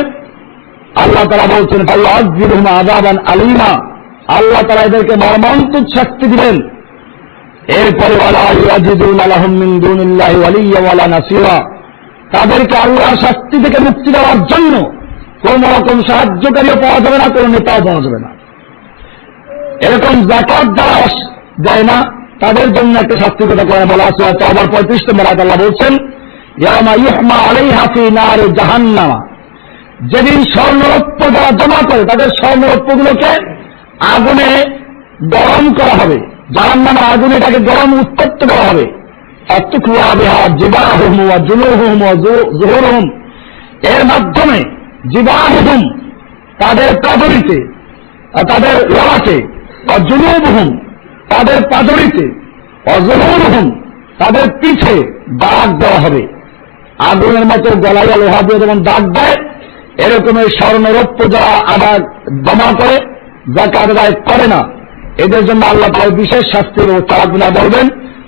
আল্লাহ তাআলা বলছেন ফায়ুআযিবুহুম আযাবান আলীমা, আল্লাহ তাআলা এদেরকে মর্মান্তিক শাস্তি দিবেন। এরপরে ওয়ালা ইয়াজিদুনা লাহুম মিন দুনিল্লাহি ওয়ালিয়্যান ওয়ালা নাসীরা, তাদেরকে আল্লাহর শাস্তি থেকে মুক্তি দেওয়ার জন্য কোন রকম সাহায্যকারীও পাওয়া যাবে না, কোন নেতাও পাওয়া যাবে না। এরকম যাকাত যারা দেয় না তাদের জন্য একটা শাস্তির কথা কোরআনে বলা আছে। আবার 35 নম্বর আয়াতে আল্লাহ বলছেন, ইয়ামা ইউহমা আলাইহা ফি নারি জাহান্নাম, যেদিন স্বর্ণরৌপ্য যারা জমা করে তাদের স্বর্ণরৌপ্যগুলোকে আগুনে গরম করা হবে, জাহান্নামের আগুনে এটাকে গরম উত্তপ্ত করা হবে। আতুকুয়া বিহা জিবাহুম ওয়া জুনুহুম ওয়া যুহুরুহুম, এর মাধ্যমে জিবাহুম তাদের পাদরিতে, তাদের ললাটে, ওয়া জুনুবুহুম তাদের পাদরিতে, ওয়া যুহুরুহুম তাদের পিঠে দাগ দেওয়া হবে। আগুনের মতো গলায় লোহা দিয়ে যেমন দাগ দেয়, এরকম এই স্বর্ণরৌপ্য যারা আবার জমা করে, যাকাত আদায় করে না, এদের জন্য আল্লাহ তাআলা বিশেষ শাস্তির ব্যবস্থা রাখবেন। বলবেন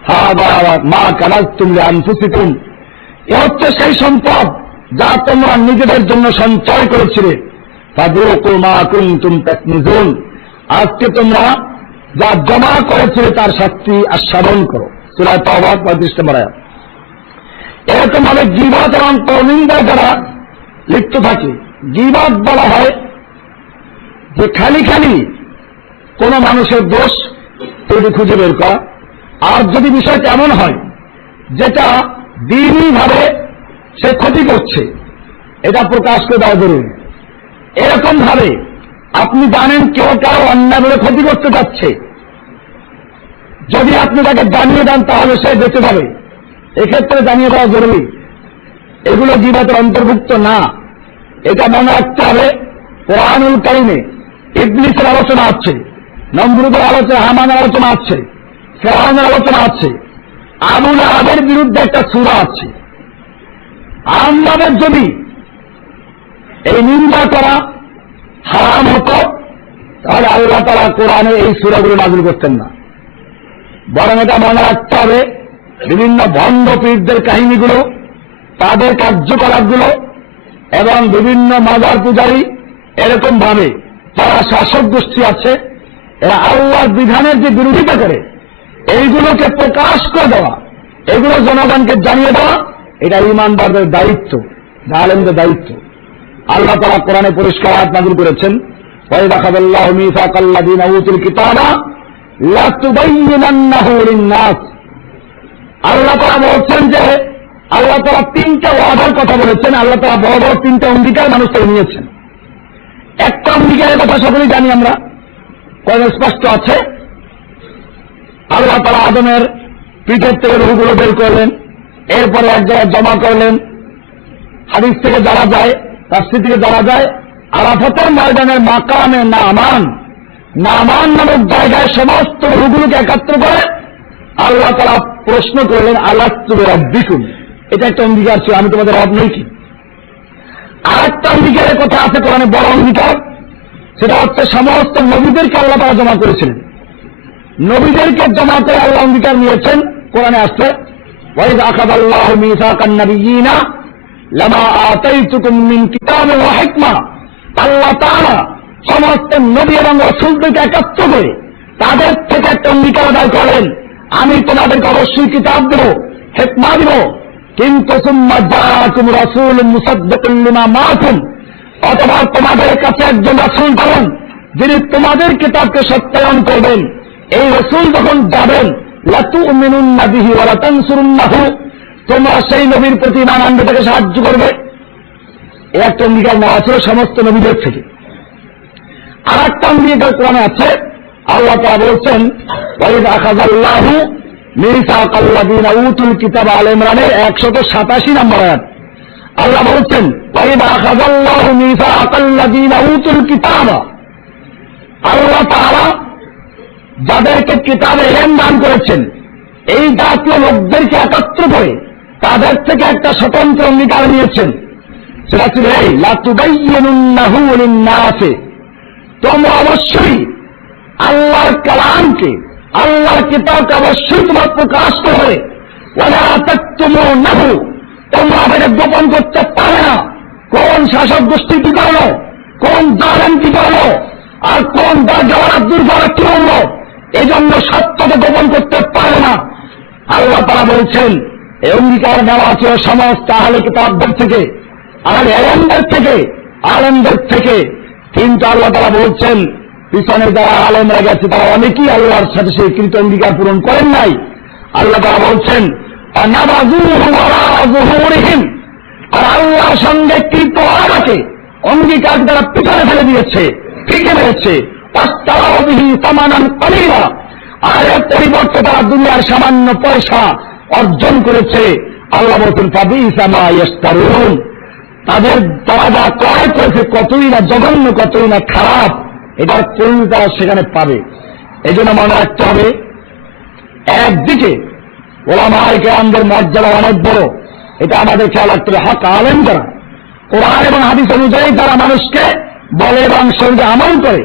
হাযা মা কানাজতুম লিআনফুসিকুম, এ হচ্ছে সেই সম্পদ যা তোমরা নিজেদের জন্য সঞ্চয় করেছিলে। ফাযুকু মা কুনতুম তাকনিজুন, আজকে তোমরা যা জমা করেছিলে তার শাস্তি আস্বাদন করো। সূরা তাওবা 35 নম্বর আয়াত। এরকম ভাবে গীবত এবং পরনিন্দা যারা লিপ্ত থাকে, গীবত বলা হয় যে খালি খালি কোন মানুষের দোষ তৈরি খুঁজে বের করা, আর যদি বিষয়টা এমন হয় যেটা দ্বিনীয় ভাবে সে ক্ষতি করছে, এটা প্রকাশ করে দেওয়া জরুরি। এরকম ভাবে আপনি জানেন কেউ কারো অন্যায়ভাবে ক্ষতি করতে যাচ্ছে, যদি আপনি তাকে জানিয়ে দেন তাহলে সে বেঁচে যাবে, এক্ষেত্রে জানিয়ে দেওয়া জরুরি। এগুলো গীবতের অন্তর্ভুক্ত না, এটা মনে রাখতে হবে। কোরআনুল কারীমে ইবলীসের আলোচনা আছে, নমরুদের আলোচনা, হামানের আলোচনা আছে, ফিরআউনের আলোচনা আছে, আবু লাহাবের বিরুদ্ধে একটা সূরা আছে। আমাদের যদি এই নিন্দা করা হারাম হতো তাহলে আল্লাহ তাআলা কোরআনে এই সূরাগুলো নাযিল করতেন না। বরং এটা মনে রাখতে হবে, বিভিন্ন ভণ্ড পীরদের কাহিনীগুলো, তাদের কার্যকলাপগুলো এবং বিভিন্ন মাজার পূজারী এরকম ভাবে যারা শাসক গোষ্ঠী আছে, এরা আল্লাহর বিধানের যে বিরোধিতা করে, এইগুলোকে প্রকাশ করে দেওয়া, এগুলো জনগণকে জানিয়ে দেওয়া, এটা ঈমানদারদের দায়িত্ব, আলেমদের দায়িত্ব। আল্লাহ তাআলা কোরআনে পরিষ্কার আয়াত নাযিল করেছেন, ওয়াইযা আখাযাল্লাহু মিসাকাল্লাযীনা উতুল কিতাবা লা তুবায়্যিনান্নাহু লিন-নাস। আল্লাহ তাআলা বলছেন যে আল্লাহ তাআলা 3টা ওয়াদার কথা বলেছেন, আল্লাহ তাআলা বড় বড় 3টা অঙ্গীকার মানুষ থেকে নিয়েছেন। একটা অঙ্গীকারের কথা সকলেই জানি আমরা, কোরআনে স্পষ্ট আছে। আল্লাহ তাআলা আদমের পিঠের থেকে রূহগুলো বের করলেন, এরপরে এক জায়গায় জমা করলেন। হাদিস থেকে জানা যায়, তাফসীর থেকে জানা যায়, আরাফাতের ময়দানের মাকামে নামান নামক জায়গায় সমস্ত রূহগুলোকে একত্র করে আল্লাহ তাআলা প্রশ্ন করলেন, আলাস্তু বিরাব্বিকুম, এটা একটা অঙ্গীকার ছিল, আমি তোমাদের রব নই কি? আরেকটা অঙ্গীকারের কথা আছে কোরআনে, বড় অঙ্গীকার, সেটা হচ্ছে সমস্ত নবীদেরকে আল্লাহ তাআলা জমা করেছিলেন। নবীদেরকে জমা করে আল্লাহ অঙ্গীকার নিয়েছেন। কোরআনে আসছে, ওয়াইযা আখাযাল্লাহু মিসাকান নাবিয়্যিনা লামা আতাইতুকুম মিন কিতাবিন ওয়া হিকমা, আল্লাহ তাআলা সমস্ত নবী এবং রাসূলদেরকে একত্র করে তাদের থেকে একটা অঙ্গীকার আদায় করেন, আমি তোমাদেরকে অবশ্যই কিতাব দেব, হিকমা দেব, কিন্তু সুম্মা জাআকুম রাসূলুম মুসাদ্দিকুন লিমা মাআকুম, অথবা তোমাদের কাছে একজন রাসূল পাবেন যিনি তোমাদের কিতাবকে সত্যায়ন করবেন। এই রাসূল যখন যাবেন, লাতুমিনুন্না বিহি ওয়া লাতানসুরুন্নাহু, তোমরা সেই নবীর প্রতি ঈমান আনবে, তাকে সাহায্য করবে। এর একটা অঙ্গীকার নেওয়া ছিল সমস্ত নবীদের থেকে। আর একটা অঙ্গীকার কোরআনে আছে, আল্লাহ তাআলা বলছেন ওয়াইদ আখাযাল্লাহু মিসাকাল্লাযীনা উতুল কিতাব, আলে ইমরানের 187 নম্বর আয়াত। আল্লাহ বলছেন ওয়াইদ আখাযাল্লাহু মিসাকাল্লাযীনা উতুল কিতাব, আল্লাহ তাআলা যাদেরকে কিতাবে ইলম দান করেছেন এই জাতীয় লোকদেরকে একত্র করে তাদের থেকে একটা স্বতন্ত্র অঙ্গীকার নিয়েছেন। সেটা ছিল এই লা তুবাইয়িনুন্নাহু লিন-নাসি, তোমরা অবশ্যই আল্লাহর কালামকে, আল্লাহর কিতাবকে অবশ্যই তোমার প্রকাশ করবে। ওয়ালা তাকতুমুনাহু, তোমরা এটা গোপন করতে পারে না। কোন শাসক গোষ্ঠী কি করলো, কোন জালেম কি করলো, আর কোন দাজ্জাল দুর্বল কি করলো, এই জন্য সত্যকে গোপন করতে পারে না। আল্লাহ তাআলা বলছেন এই অঙ্গীকার নেওয়া আছে সমস্ত আহলে কিতাবদের থেকে, আহলে আলেমদের থেকে। কিন্তু আল্লাহ তাআলা বলছেন পিছনে যারা আলেমরা গেছে তারা অনেকেই আল্লাহর সাথে সেই কৃত অঙ্গীকার পূরণ করেন নাই। আল্লাহ তাআলা বলছেন নাবাযুহু ওয়ারা যুহুরিহিম, আর আল্লাহর সঙ্গে কৃত ওয়াদাকে, অঙ্গীকার তারা পিছনে ফেলে দিয়েছে, ফিকে মেরেছে। ওয়াস্তারাউ বিহি সামানান কালীলা, আর এর পরিবর্তে তারা দুনিয়ার সামান্য পয়সা অর্জন করেছে। আল্লাহ বলছেন ফাবিসা মা ইয়াশতারুন, তারা যা ক্রয় করেছে কতই না জঘন্য, কতই না খারাপ, এটার পরিণতি তারা সেখানে পাবে। এই জন্য মনে রাখতে হবে, একদিকে ওলামায়ে কেরামদের মর্যাদা অনেক বড়, এটা আমাদের খেয়াল রাখতে হবে। হক আলেম যারা কোরআন এবং হাদিস অনুযায়ী তারা মানুষকে বলে এবং সঙ্গে আমল করে,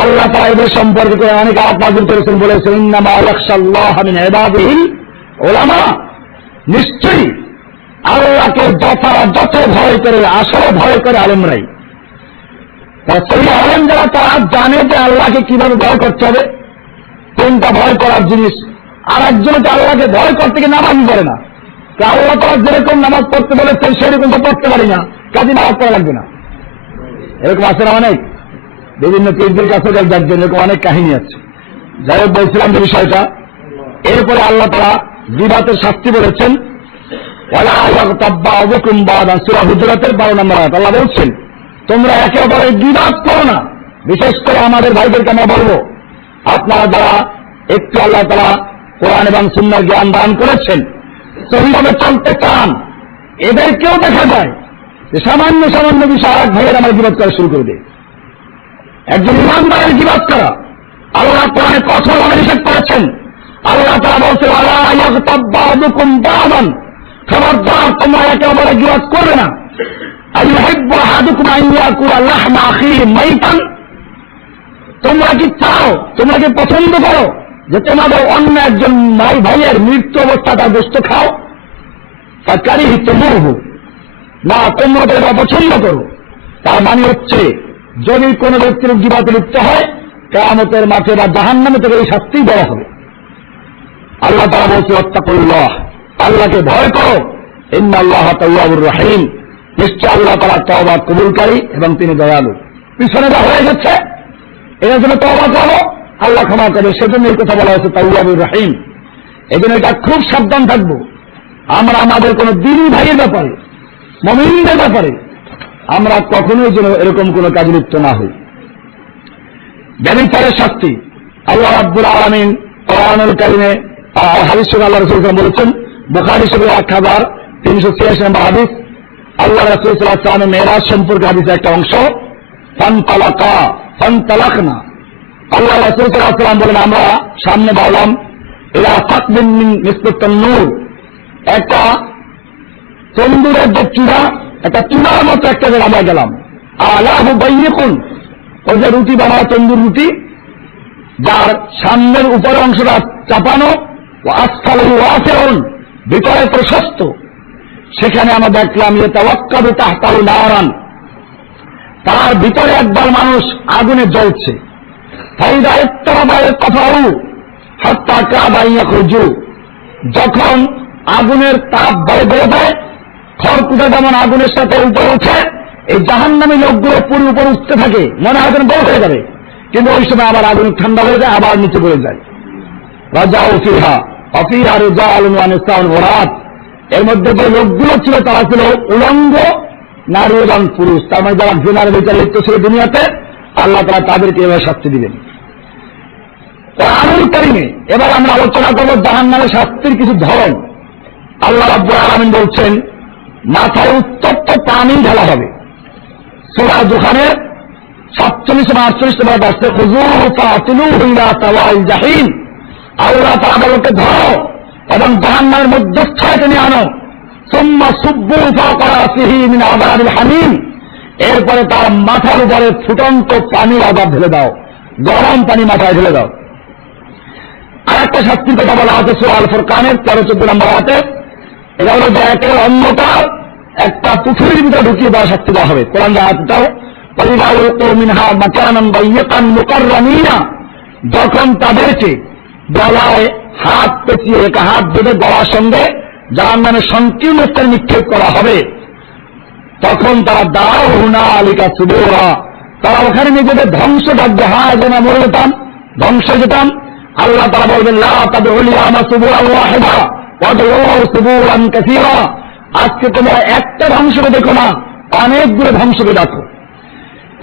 আল্লাহ তাআলা এদের সম্পর্কে করে অনেক আয়াত নাযিল করেছেন, বলেছেন ইন্নামা ইয়াখশাল্লাহা মিন ইবাদিহিল উলামা, নিশ্চয়ই আল্লাহকে যথাযথ ভয় করে, আসলে ভয় করে আলেমরাই। সেই আলেম যারা তারা জানে যে আল্লাহকে কিভাবে ভয় করতে হবে, কোনটা ভয় করার জিনিস। আর একজনকে আল্লাহকে ভয় করতে গিয়ে নামাজ পড়ে না, আল্লাহ তাআলা যেরকম নামাজ পড়তে বলেছেন সেরকম তো পড়তে পারি না, কাজে নামাজ পড়া লাগবে না। এরকম আছে না অনেক, বিভিন্ন পীরদের কাছে দেখবেন এরকম অনেক কাহিনী আছে। যাই হোক, বলছিলাম যে বিষয়টা, এরপরে আল্লাহ তাআলা গীবাতের শাস্তি বলেছেন ওয়ালা ইয়াগতাব বা'দুকুম বা'দান, সূরা হুজুরাতের 12 নম্বর আয়াত। আল্লাহ বলছেন তোমরা একে অপরের গীবাত করো না। বিশেষ করে আমাদের ভাইদেরকে আমরা বলবো, আপনারা যারা একটু আল্লাহ তাআলা কোরআন এবং সুন্নাহর জ্ঞান দান করেছেন, সহিভাবে চলতে চান, এদেরকেও দেখা যায় যে সামান্য সামান্য বিষয় আর এক ভাইয়ের আমার গীবাত করা শুরু করে দেয়। একজন ইমানদারের গীবাত করা আল্লাহ কোরআনে কঠোরভাবে নিষেধ করেছেন। আল্লাহ তাআলা বলছেন ওয়ালা ইয়াগতাব বা'দুকুম বা'দান, খবরদার তোমরা একে অপরের গীবাত করবে না। আইয়ুহিব্বু আহাদুকুম আন ইয়াকুলা লাহমা আখিহি মাইতান, তোমরা কি চাও, তোমরা কি পছন্দ করো যে তোমাদের অন্য একজন ভাইয়ের মৃত্যু অবস্থা তার গোশত খাও? ফাকারিহতুমুহু, না তোমরা তো এটা পছন্দ করো। তার মানে হচ্ছে যদি কোন ব্যক্তির গীবাতে লিপ্ত হয় কিয়ামতের মাঠে বা জাহান্নামে থেকে এই শাস্তি দেওয়া হবে। আল্লাহ তাআলা বলছে ওয়াত্তাকুল্লাহ, আল্লাহকে ভয় করো, ইন্নাল্লাহা তাওয়াবুর রহিম, নিশ্চয় আল্লাহ তাআলা তওবা কবুলকারী এবং তিনি দয়ালু। পিছনে যা হয়ে গেছে এর জন্য তওবা করো, আল্লাহ ক্ষমা করে, সেজন্য এই কথা বলা হয়েছে তাওয়াবুর রহিম। এই জন্য এটা খুব সাবধান থাকবো আমরা আমাদের কোন দ্বীনী ভাইয়ের ব্যাপারে, মুমিনদের ব্যাপারে আমরা কখনোই যেন এরকম কোন কাজে লিপ্ত না হই। ব্যভিচারের শাস্তি আল্লাহ রাব্বুল আলামিন কোরআনুল কারীমে হাদিস শরীফে আল্লাহ রাসূল বলেছেন, বুখারী শরীফে 1386 নম্বর হাদিস, আল্লাহ রাসূল সাল্লাল্লাহু আলাইহি ওয়াসাল্লাম মেরাজ সম্পর্কে হাদিসের একটা অংশ, ফান্তালাকনা, আল্লাহ রাসূল সাল্লাল্লাহু আলাইহি ওয়াসাল্লাম বলেন আমরা সামনে বাড়লাম ইলা ফাকবিন মিন মিসকাতান নূর, একটা তন্দুরের যে চূড়া, একটা চূড়ার মতো একটা জায়গা আমরা গেলাম। আলাহু বাইয়িকুন, ওই যে রুটি বানানো তন্দুর রুটি, যার সামনের উপরের অংশটা চাপানো, ও আসফালহু ওয়াসিউন, ভিতরে প্রশস্ত। সেখানে আমরা দেখলাম ইয়াতাওয়াক্কাদু তাহতাহু নারান, তার ভিতরে একদল মানুষ আগুনে জ্বলছে। ফাইদা ইত্তারাবা ইত্তাফাউ, হাত্তা কাদাইয়া খুঁজু, যখন আগুনের তাপ বেড়ে যায়, খড়কুটা যেমন আগুনের সাথে উপরে উঠে, এই জাহান্নামী লোকগুলো পুরো উপর উঠতে থাকে, মনে হয় যেন বড় হয়ে যাবে, কিন্তু ওই সময় আবার আগুন ঠান্ডা হয়ে যায়, আবার নিচে পড়ে যায়। রাজা ফিহা অফিহা রিজালুন ওয়া নিসাউন ওরাত, এর মধ্যে যে লোকগুলো ছিল তারা ছিল উলঙ্গ নারী এবং পুরুষ, তার মানে যারা জেনার বিচারে লিপ্ত ছিল দুনিয়াতে, আল্লাহ তাআলা তাদেরকে এভাবে শাস্তি দিবেন। কোরআনুল কারীমে এবার আমরা আলোচনা করব জাহান্নামের শাস্তির কিছু ধরন। আল্লাহ রাব্বুল আলামিন বলছেন, মাথায় উত্তপ্ত পানি ঢালা হবে। সূরা দুখানের 47 এবং 48 নম্বর আয়াতে খুযুহু ফাতিলুহু ইলা সাওয়াইল জাহিম, আল্লাহ তাআলা বলতে ধরো এবং জাহান্নামের মধ্যস্থলে টেনে আনো। সুম্মা সুব্বু ফাওকা রাসিহি মিন আযাবিল হামিম, এরপরে তার মাথার উপরে ফুটন্ত পানির আযাব ঢেলে দাও, গরম পানি মাথায় ঢেলে দাও। আর একটা শাস্তির কথা বলা হচ্ছে সূরা আল ফুরকানের 13-14 নম্বর আয়াতে, এটা হলো যে একের অন্ধকার একটা পুকুরের ভিতরে ঢুকিয়ে দেওয়া শাস্তি দেওয়া হবে। কোরআন আয়াতটাও মিনহা মাকানান দাইয়্যিকান মুকাররামিনা, যখন তাদেরকে গলায় হাত পেঁচিয়ে এক হাত বেঁধে গলার সঙ্গে জাহান্নামের সংকীর্ণ স্থানে নিক্ষেপ করা হবে, তখন তারা দাও হুনালিকা সুবুরা, তারা ওখানে নিজেদের ধ্বংস ডাকবে, হ্যাঁ যেন মরে যেতাম, ধ্বংস যেতাম। আল্লাহ তাআলা বলবেন, লা তাদউল ইয়ামা সুবুরান ওয়াহিদা ওয়াদউ সুবুরান কাসীরা, আজকে তোমরা একটা ধ্বংসকে দেখো না, অনেকগুলো ধ্বংসকে দেখো।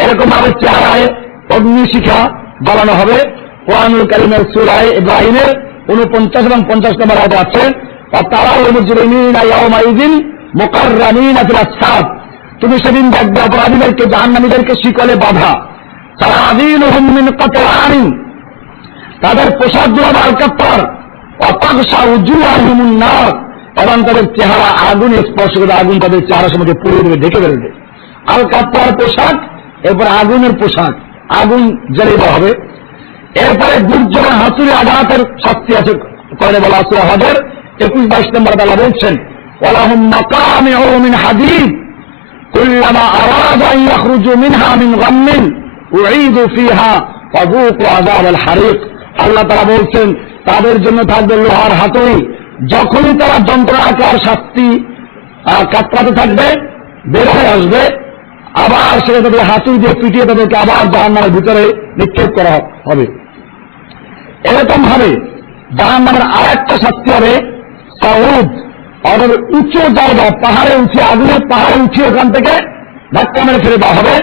এরকম ভাবে চেহারায় অগ্নিশিখা জ্বালানো হবে। কোরআনুল কারীমের সূরা ইব্রাহিমের 49 এবং 50 নম্বর আয়াতে আছে, তারাউল মুজরিমিনা ইয়াওমাইযিন মুকাররামিনা ফিল আসফাদ, তুমি সেদিন দেখবে অপরাধীদেরকে, জাহান্নামীদেরকে শিকলে বাঁধা, সারাদিনুহুম মিন কাতরানিন, তাদের পোশাকগুলো আল-কাত্তার, ওয়াতাগশা উজুহাহুমুন নার, এবং তাদের চেহারা আগুনে স্পর্শ করে, আগুন তাদের চেহারা সম্মুখে পুড়ে দেবে, ঢেকে দেবে। আল-কাত্তার পোশাক, এরপরে আগুনের পোশাক, আগুন জ্বালিয়ে দেওয়া হবে। এরপরে দুর্যোগ হাতুড়ি আঘাতের শাস্তি আছে, করে বলা সূরা হজের 21-22 নম্বর আল্লাহ বলছেন, ওয়ালাহুম মাকামিউ মিন হাদীদ কুল্লামা আরাদা আন ইয়াখরুজু মিনহা মিন গাম্মিন উঈদু ফিহা ফাযুকু আযাবাল হারিক, আল্লাহ তাআলা বলছেন তাদের জন্য থাকবে লোহার হাতুড়ি, যখনই তারা যন্ত্রণাকার শাস্তি কাতরাতে থাকবে, বের হয়ে আসবে, আবার সেটা তাদের হাতুড়ি দিয়ে পিটিয়ে তাদেরকে আবার জাহান্নামের ভিতরে নিক্ষেপ করা হবে। এরকম ভাবে জাহান্নামের আর একটা শাস্তি হবে সাউদ, অর্থাৎ উঁচু জায়গা, পাহাড়ে উঠে, আগুনের পাহাড়ে উঠে ওখান থেকে ধাক্কা মেরে ফেলে দেওয়া হবে।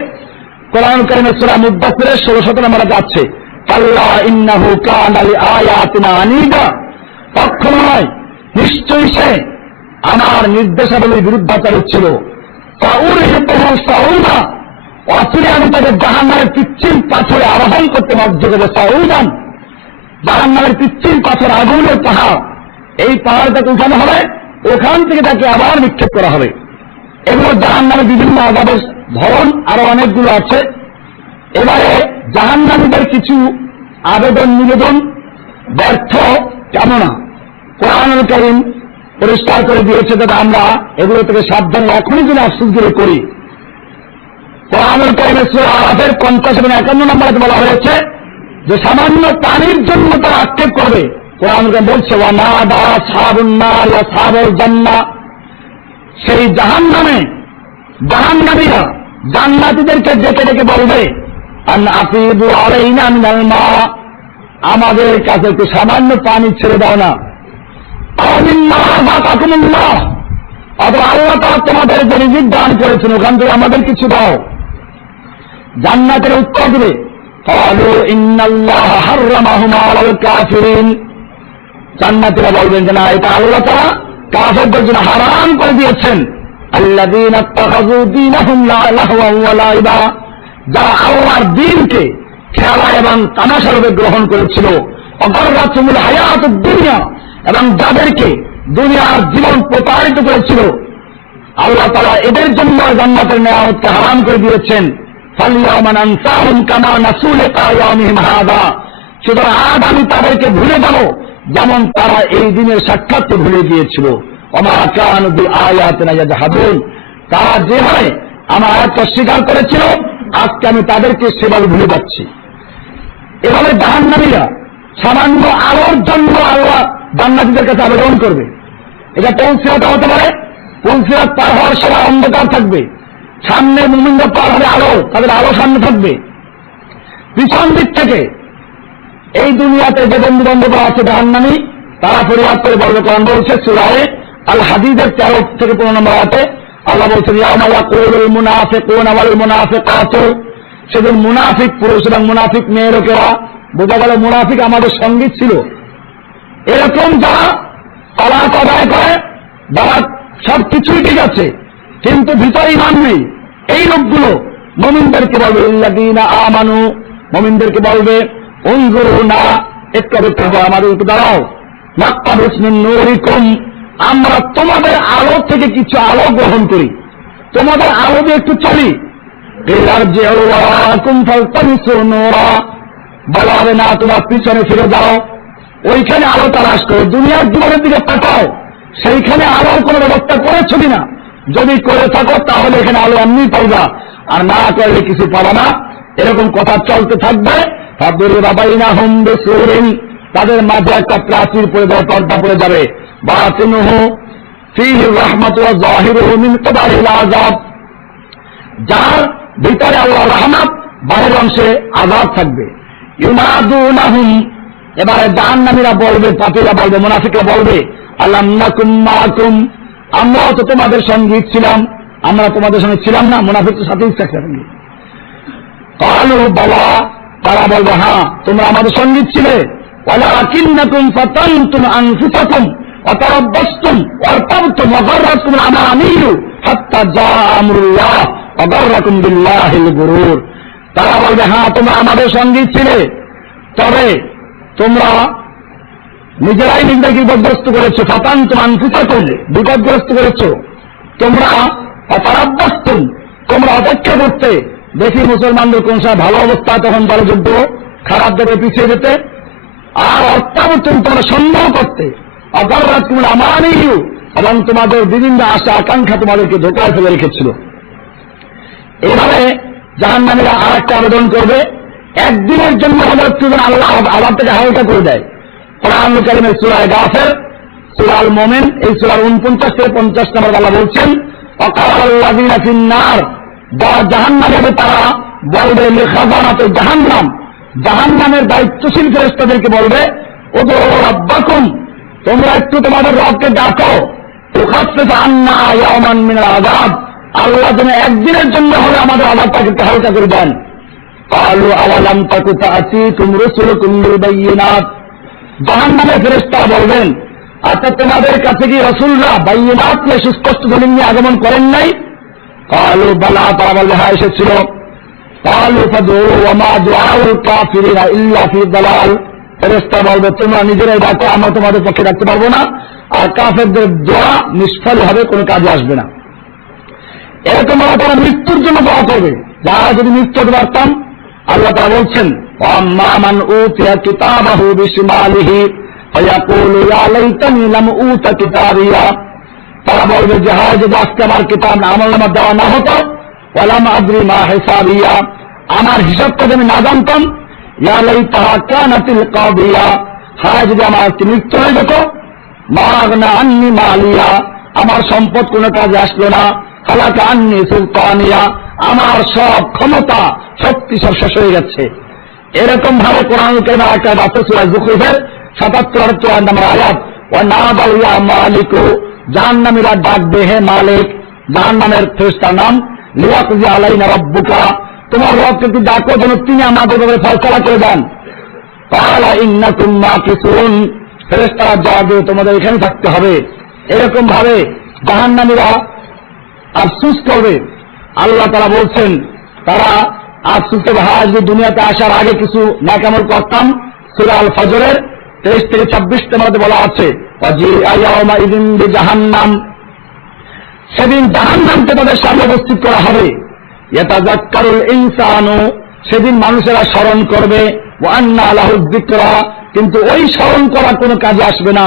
কোরআনুল কারীমের সূরা মুদ্দাসসিরের 16-17 নম্বরে যাচ্ছে, কাল্লা ইন্নাহু কানা লিআয়াতিনা আনীদা, কখনো নয়, নিশ্চয়ই সে আমার নির্দেশাবলীর বিরুদ্ধাচারী ছিল। সাউরিহিবহু সাউদা, অচিরে আমি তাকে জাহান্নামের পিচ্ছিল পাথরে আরোহণ করতে বাধ্য করবো। সাউদান, জাহান্নামের পিচ্ছিল পাথর, আগুনের পাহাড়, এই পাহাড়টাকে উঠানো হবে, ওখান থেকে তাকে আবার নিক্ষেপ করা হবে। এগুলো জাহান্নামের বিভিন্ন আযাবের ধরন আরো অনেকগুলো আছে। এবারে জাহান্নামীদের কিছু আবেদন নিবেদন ব্যর্থ কামনা কোরআনুল কারীম পরিষ্কার করে দিয়েছে, যাতে আমরা এগুলো থেকে সাবধান এখনই যদি আফসোসগুলো করি। কোরআনুল কারীমের সূরা আরাফের 50 এবং 51 নম্বরে বলা হয়েছে যে সামান্য পানির জন্য তারা আক্ষেপ করবে। কোরআন বলছে, ওয়ানাদা আসহাবুন নার আসহাবাল জান্নাহ, সেই জাহান্নামে জাহান্নামীরা জান্নাতীদেরকে ডেকে ডেকে বলবে, আন আফিদু আলাইনা মিনাল মা, আমাদের কাছে একটু সামান্য পানি ছেড়ে দাও না। আল্লাহ তাআলা তোমাদের যে রিজিক দান করেছেন ওখান থেকে আমাদের কিছু দাও। জান্নাতের উত্তর দেবে, ক্বালু ইন্নাল্লাহা হাররামাহুমা আলাল কাফিরিন, জান্নাতীরা বলবেন যে না, এটা আল্লাহ তাআলা কাফেরদের জন্য হারাম করে দিয়েছেন। আল্লাযীনা ইত্তাখাযু দীনাহুম লাহওয়ান ওয়া লাইবা, যারা আল্লাহর দ্বীনকে খেলা এবং তামাশা রূপে গ্রহণ করেছিল। অগররাতুমুল হায়াতুদ দুনিয়া, এবং যাদেরকে দুনিয়ার জীবন প্রতারিত করেছিল, আল্লাহ তাআলা এদের জন্য জান্নাতের নেয়ামতকে হারাম করে দিয়েছেন। ফালিয়াওমা নানসাহুম কামা নাসু লিকা ইয়াওমিহিম হাযা, সুতরাং আজ আমি তাদেরকে ভুলে যাব যেমন তারা এই দিনের সাক্ষাৎকে ভুলে গিয়েছিল। ওমা কানু বিআয়াতিনা ইয়াজহাদুন, তারা যেভাবে আমার আয়াত অস্বীকার করেছিল, আজকে আমি তাদেরকে সেভাবে ভুলে যাচ্ছি। এভাবে জাহান্নামীরা সামান্য আলোর জন্য আল্লাহ জান্নাতীদের কাছে আবেদন করবে। এটা কোন সিরাত হতে পারে? কোন সিরাত পার হওয়ার সময় অন্ধকার থাকবে, সামনে মুমিনরা পার হবে আলো, তাদের আলো সামনে থাকবে। পিছন দিক থেকে এই দুনিয়াতে যে বন্ধু বান্ধব আছে জাহান্নামী, তারা ফরিয়াদ করে বলবে। কোরআন বলছে সূরা আল হাদীদের 13 থেকে 15 নম্বর আয়াতে আল্লাহ বলছেন, ইয়াউমা ইয়াকুলুল মুনাফিকুনা ওয়াল মুনাফিকাতু, সেদিন মুনাফিক পুরুষ এবং মুনাফিক মেয়ে লোকেরা, বোঝা গেল মুনাফিক আমাদের সঙ্গী ছিল, এরকম যারা সালাত আদায় করে, যারা সবকিছুই ঠিক আছে কিন্তু ভিতরে ঈমান নেই, এই লোকগুলো মুমিনদেরকে বলবে, ইল্লাযীনা আমানু, মুমিনদেরকে বলবে, উনজুরুনা, একটু আমাদের একটু দাঁড়াও, নাক্তাবিস মিন নূরিকুম, আমরা তোমাদের আলো থেকে কিছু আলো গ্রহণ করি, তোমাদের আলো দিয়ে একটু চলি। বলা হবে না, তোমার পিছনে ফিরে যাও, ওইখানে আলো তালাশ করো, দুনিয়ার জীবনের দিকে তাকাও, সেইখানে আলোর কোনো ব্যবস্থা করেছো কিনা, যদি করে থাকো তাহলে এখানে আলো এমনি পাইবা, আর না করলে কিছু পাবা না। এরকম কথা চলতে থাকবে। তাদের মাঝে একটা প্রাচীর পড়ে যাবে, পর্দা পড়ে যাবে, বাতিনুহু ফীহি রাহমাতু ওয়া যাহিরুহু মিন কিবালিল আযাব, যার ভিতরে আল্লাহর রহমত, বাহির অংশে আযাব থাকবে। ইউনাদুনাহুম, এবারে জাহান্নামীরা বলবে, পাপীরা বলবে, মুনাফিকরা বলবে, আলাম নাকুম মাকুম, আমরাও তো তোমাদের সঙ্গী ছিলাম, আমরা তোমাদের সঙ্গে ছিলাম না? মুনাফিকদের সাথেই থাকবে। ক্বালু বালা, তারা বলবে, হ্যাঁ তোমরা আমাদের সঙ্গী ছিলে, ওয়ালাকিন্নাকুম ফাতানতুম আনফুসাকুম ওয়া তারাব্বাসতুম ওয়ারতাবতুম ওয়া গাররাতকুমুল আমানিয়্যু হাত্তা জাআ আমরুল্লাহ ওয়া গাররাকুম বিল্লাহিল গুরুর। তারা বলবে, হ্যাঁ তোমরা আমাদের সঙ্গী ছিলে, তবে তোমরা নিজেরাই নিজেদেরকে বিপদগ্রস্ত করেছো, ফাতানতুম আনফুসাকুম, বিপদগ্রস্ত করেছো, তোমরা তারাব্বাসতুম, তোমরা অপেক্ষা করতে, দেখি মুসলমানদের কোন সময় ভালো অবস্থা, তখন বড় যুদ্ধ, খারাপ দেবে পিছিয়ে যেতে, আর অত্যাবর্তন তোমরা সন্দেহ করতে, অগাররাতকুমুল আমানিয়্যু, এবং তোমাদের বিভিন্ন আশা আকাঙ্ক্ষা তোমাদেরকে ধোঁকায় ফেলে রেখেছিল। এইভাবে জাহান্নামীরা আর একটা আবেদন করবে, একদিনের জন্য হলে একটু আল্লাহ আযাব থেকে হালকা করে দেয়। কোরআন কারীমের সূরা গাফির, সূরা আল মুমিন, এই সূরার 49 থেকে 50 নম্বর আল্লাহ বলছেন, ওয়াকালাল্লাযীনা ফিন-নার, যারা জাহান্নামে যাবে তারা বলবে, লিখাযানাতে জাহান্নাম, জাহান্নামের দায়িত্বশীল ফেরেশতাদেরকে বলবে, উদউ রাব্বাকুম, তোমরা একটু তোমাদের রবকে ডাকো, ইউখাফফিফ আন্না ইয়াওমান মিনাল আযাব, আল্লাহ যেন একদিনের জন্য হলে আমাদের আযাবটাকে একটু হালকা করে দেন। ক্বালু আওয়ালাম তাকু তা'তিকুম রুসুলুকুম বিল বায়্যিনাত, জাহান্নামের ফেরেশতারা বলবেন, আচ্ছা তোমাদের কাছে কি রাসূলরা বায়্যিনাত নিয়ে, সুস্পষ্ট দলিল নিয়ে আগমন করেন নাই? ক্বালু বালা, তারা বলবে হ্যাঁ এসেছিল। ক্বালু ফাদউ ওয়া মা দুআউল কাফিরিনা ইল্লা ফি দালাল, ফেরেশতারা বলবে, তোমরা নিজেরাই ডাকো, আমরা তোমাদের পক্ষে ডাকতে পারবো না, আর কাফেরদের দোয়া নিষ্ফল হবে, কোনো কাজে আসবে না। এরকম ভাবে তারা মৃত্যুর জন্য দোয়া করবে, যারা যদি মৃত্যু হতে পারতাম। আল্লাহ তাআলা বলছেন, ওয়াম্মা মান উতিয়া কিতাবাহু বিশিমালিহি ফায়াকুলু ইয়া লাইতানি লাম উতা কিতাবিয়া, তারা বলবে যে হায় যদি আজকে আমার কিতাব আমলনামা দেওয়া না হতো, ওয়ালাম আদরি মা হিসাবিয়া, আমার হিসাবটা যদি আমি না জানতাম, ইয়া লাইতাহা কানাতিল কাদিয়া, হায় যদি আমার মৃত্যু হয়ে যেত, মা আগনা আন্নি মালিয়া, আমার সম্পদ কোনো কাজে আসলো না, হালাকা আন্নি সুলতানিয়া, আমার সব ক্ষমতা শক্তি সব শেষ হয়ে গেছে। এরকম ভাবে কোরআন কারীমের একটা বাক্য সূরা যুখরুফের 77-78 নম্বর আয়াত, ওয়া নাদাউ ইয়া মালিকু, জাহান্নামীরা ডাকবে, হে মালিক, জাহান্নামের ফেরেশতার নাম, লিয়াকজি আলাইনা রাব্বুকা, তোমার রবকে একটু ডাকো যেন তিনি আমাদের ব্যাপারে ফয়সালা করে দেন। ক্বালা ইন্নাকুম মাকিসুন, ফেরেশতারা জবাব দেবে, তোমাদের এখানে থাকতে হবে। এরকম ভাবে জাহান্নামীরা আফসোস করবে। আল্লাহ তাআলা বলছেন, তারা আফসোস করবে, হ্যাঁ যদি দুনিয়াতে আসার আগে কিছু নেক আমল করতাম। সূরা আল ফজরের 23 থেকে 26 নম্বরে বলা আছে, ওয়াজিআ ইয়াওমা ইযিন বিজাহান্নাম, সেদিন জাহান্নামকে তাদের সামনে উপস্থিত করা হবে। ইয়াতাযাক্কারুল ইনসানু, সেদিন মানুষেরা স্মরণ করবে, ওয়া আন্না লাহু যিকরা, কিন্তু ওই স্মরণ করা কোনো কাজে আসবে না।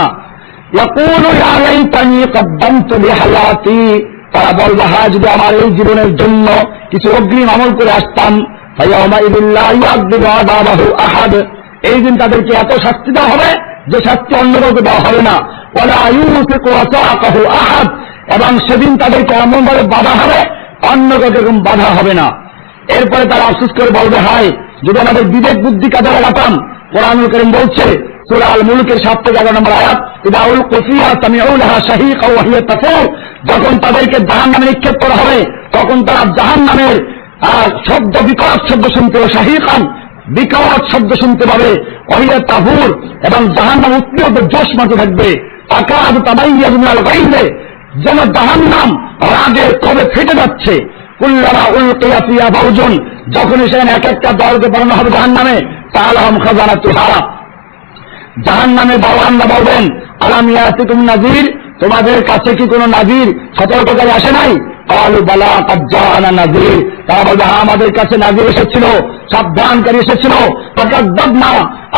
ইয়াকুলু ইয়া লাইতানি কদ্দামতু লিহায়াতি, তারা বলবে, হ্যাঁ যদি আমার এই জীবনের জন্য কিছু অগ্রিম আমল করে আসতাম। ফায়াউমা ইযিল লা ইউআযযিবু আযাবাহু আহাদ, এই দিন তাদেরকে এত শাস্তি দেওয়া হবে যে শাস্তি অন্য কাউকে দেওয়া হবে না। ওয়ালা ইউসিকু ওয়াসাকাহু আহাদ, এবং সেদিন তাদেরকে এমনভাবে বাধা হবে অন্য কাউকে এরকম বাধা হবে না। এরপরে তারা আফসোস করে বলবে, হায় যদি আমাদের বিবেক বুদ্ধি কাজে লাগাতাম। কোরআনুল কারীম বলছে সূরা আল মুলকের 7 থেকে 11 নম্বর আয়াত, ইদা উলকু ফিহা সামিউ লাহা শাহীকা ওয়া হিয়া তাফুর, যখন তাদেরকে জাহান্নামে নিক্ষেপ করা হবে তখন তারা জাহান্নামের শব্দ, বিকট শব্দ শুনতে হবে, শাহীকান বিকট শব্দ শুনতে পাবে, ওয়া হিয়া তাফুর, এবং জাহান্নাম উত্তীর্ণ জোশ মাঝে থাকবে। তাকাদু তাবাইয়াজু মিনাল গায়যে, যেন জাহান্নাম রাগে কবে ফেটে যাচ্ছে। কুল্লামা উলকিয়া ফিহা ফাওজুন, যখন সেখানে এক একটা দলকে বানানো হবে জাহান্নামে, তাআলাহুম খাজানাতুহা, জাহান্নামের বাওয়ানরা বলবেন, আলাম ইয়াতিকুম নাযীর, তোমাদের কাছে কি কোনো নাযীর সতর্ককারী আসে নাই? ক্বালু বালা ক্বাদ জাআনা নাযীর, তারা বলবে হ্যাঁ আমাদের কাছে নাযীর এসেছিল, সাবধানকারী এসেছিল। ফাকাযযাবনা,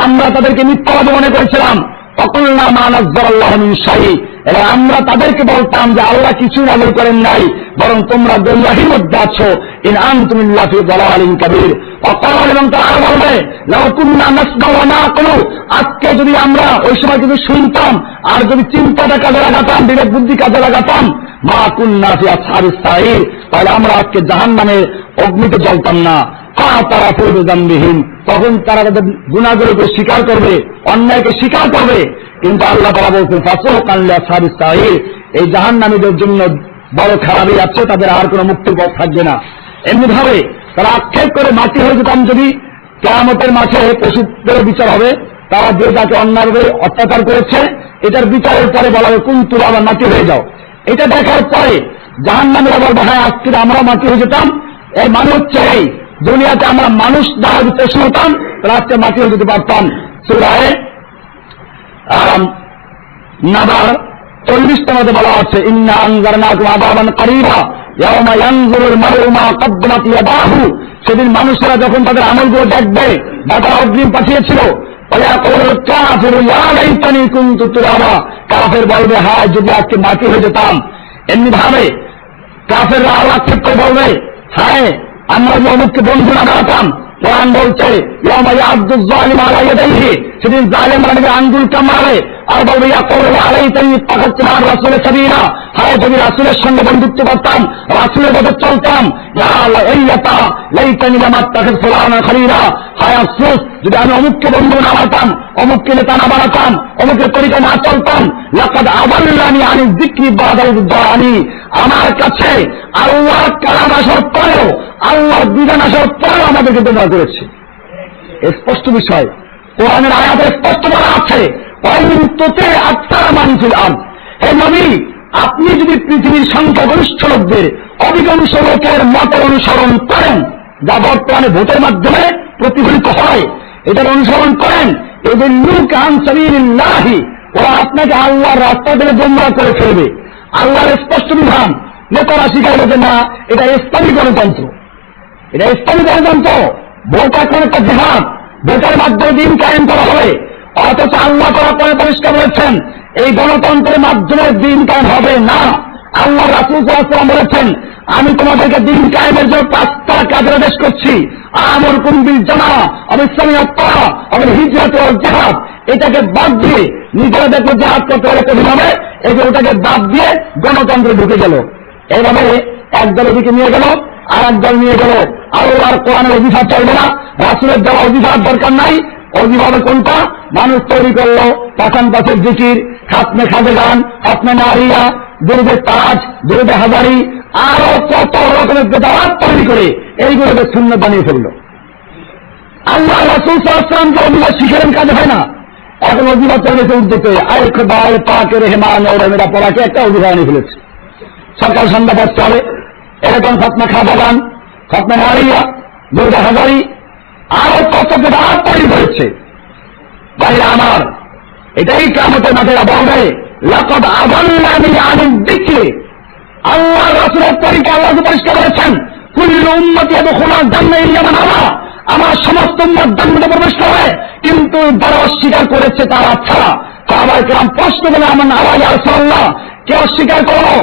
আমরা তাদেরকে মিথ্যাবাদী মনে করেছিলাম। ওয়াকুলনা মা নাযালাল্লাহু মিন শাই, এবং আমরা তাদেরকে বলতাম যে আল্লাহ কিছু নাযিল করেন নাই, বরং তোমরা গোমরাহির মধ্যে আছো। ইন আনতুম ইল্লা ফি দালালিন কাবীর। অকাল, এবং তারা বলবে লাউ কুননা নাসমাউ ওয়া নাআকুলু, আজকে যদি আমরা ওই সময় কিছু শুনতাম আর যদি চিন্তাটা কাজে লাগাতাম, বিবেক বুদ্ধি কাজে লাগাতাম, মা কুননা ফি আসহাবিস সাঈর, তাহলে আমরা আজকে জাহান্নামে অগ্নিতে জ্বলতাম না। ফাতারাফু বিযামবিহিম, তখন তারা তাদের গুনাহগুলোকে স্বীকার করবে, অন্যায়কে স্বীকার করবে। কিন্তু আল্লাহ তাআলা বলছেন ফাসুকান লিআসহাবিস সাঈর, এই জাহান্নামীদের জন্য বড় খারাপই আছে, তাদের আর কোনো মুক্তির পথ থাকবে না। এমনি ভাবে তারা আক্ষেপ করে মাটি হয়ে যেতাম যদি কিয়ামতের মাঠে পশুদের বিচার হবে, তারা যে যাকে অন্যায়ভাবে অত্যাচার করেছে এটার বিচারের পরে বলা হবে কুনতু আবার মাটি হয়ে যাও। এটা দেখার পরে জাহান্নামীরা বলবে হ্যাঁ আজকে আমরা মাটি হয়ে যেতাম। এর মানে হচ্ছে এই দুনিয়াতে আমরা মানুষ দ্বারা যদি পশু হতাম তাহলে আজকে মাটি হয়ে যেতে পারতাম। সূরা নাবার 40 মধ্যে বলা হচ্ছে ইন্না আনজারনাকুম আযাবান কারীবা ইয়াওমা ইয়ানজুরুল মার'উ মা কদ্দামাত ইয়াদাহু, সেদিন মানুষেরা যখন তাদের আমলগুলো দেখবে বা তারা অগ্রিম পাঠিয়েছিল, ওয়ায়াকুলুল কাফিরু ইয়া লাইতানি কুনতু তুরাবা, কাফের বলবে হায় যদি আজকে মাটি হয়ে যেতাম। এমনি ভাবে কাফেররা আক্ষেপ করে বলবে হায় আমরা যে অমুককে বন্ধু না বানাতাম। কোরআন বলছে ইয়াওমা ইয়া'আদ্দুয যালিমু আলা ইয়াদাইহি, সেদিন জালেমরা নিজের আঙ্গুল কামড়াবে আর বলবে ইয়াকুলু আলাইতানি ইত্তাখাযতু মা'আর রাসূলি সাবিলা, হায় যদি রাসূলের সঙ্গে বন্ধুত্ব করতাম, রাসূলের পথে চলতাম। ইয়া লাইতা লাইতানি লাম আত্তাখিয ফুলানান খলিলা, হায় আফসোস যদি আমি অমুককে বন্ধু না বানাতাম, অমুককে নেতা না বানাতাম, অমুকের তরিকা না চলতাম। লাকাদ আযাল্লানি আনি যিকরি বা'দা ইয জাআনি, আমার কাছে আল্লাহর কালাম আসার পরেও, আল্লাহর বিধান আসার পরেও আমাদেরকে গোমরাহ করেছে। স্পষ্ট বিষয়, কোরআনের আয়াতে স্পষ্ট বলা আছে অন্ততে আত্মারা মানুষের আন। হে নবী, আপনি যদি পৃথিবীর সংখ্যাগরিষ্ঠ লোকদের অধিকাংশ লোকের মতের অনুসরণ করেন, যা বর্তমানে ভোটের মাধ্যমে প্রতিফলিত হয়, এটার অনুসরণ করেন, এদের লুক আন সাবিলিল্লাহি, ওরা আপনাকে আল্লাহর রাস্তা থেকে গোমরাহ করে ফেলবে। আল্লাহর স্পষ্ট বিধান নেতারা শিখাইল যে না এটা ইসলামী গণতন্ত্র, এটা ইসলামী গণতন্ত্র, ভোট এখন একটা জিহাদ, ভোটের মাধ্যমে দিন কায়েম করা হবে। অথচ আল্লাহ তাআলা পরে পরিষ্কার বলেছেন এই গণতন্ত্রের মাধ্যমে দিন কায়েম হবে না। আল্লাহ রাসূল সাল্লাল্লাহু আলাইহি ওয়াসাল্লাম বলেছেন আমি তোমাদেরকে দিন কায়েমের জন্য 5টা কাজের আদেশ করছি। আমরকুম বিল জামাআহ ওয়াল ইসলামিয়্যাত ওয়াল হিজরাত ওয়াল জিহাদ, এটাকে বাদ দিয়ে নিজেরা দেখো জিহাদ করতে হলে কঠিন হবে, এই যে ওটাকে বাদ দিয়ে গণতন্ত্রে ঢুকে গেল। এইভাবে একদল ওদিকে নিয়ে গেল আর একদল নিয়ে গেল। আল্লাহর কোরআনের অভিশাপ চলবে না, রাসূলের দেওয়া অভিশাপ দরকার নাই। অভিভাবক কোনটা? মানুষ তৈরি করলো পাঠান পাশের জিকির, খাতমে খাদেগান, খাতমে নারিয়া, দুরুদে তাজ, দুরুদে হাজারি, আরো কত রকমের বেদাত তৈরি করে এইগুলোকে সুন্নাত বানিয়ে ফেললো। আল্লাহ রাসূল সাল্লাল্লাহু আলাইহি ওয়াসাল্লাম যে অভিবাদ শিখেলেন কাজে হয় না, এখন অভিবাদ চলেছে উর্দুতে, আয়েখ বাল পাকে রেহমান ও রহমেরা পড়াকে একটা অভিবাদ আনিয়ে ফেলেছে। সকাল সন্ধ্যা পড়তে হবে, এরকম খাতমে খাদেগান, খাতমে নারিয়া, দুরুদে হাজারি, আরো কত বেদাত তৈরি করেছে। ভাইরা আমার, এটাই কিয়ামতের মাঠে বলবে লাকাদ আযাল্লানি আনি যিকরি, আল্লাহ রাসূলের তরিকা আল্লাহ পরিষ্কার করেছেন কুল্লু উম্মতি ইয়াদখুলুল জান্নাহ ইল্লা মান আবা, আমার সমস্ত উম্মত জান্নাতে প্রবেশ করবে কিন্তু যারা অস্বীকার করেছে তারা ছাড়া। সাহাবায়ে কেরাম প্রশ্ন করে আমার আবা ইয়া রাসূলুল্লাহ, কে অস্বীকার করো?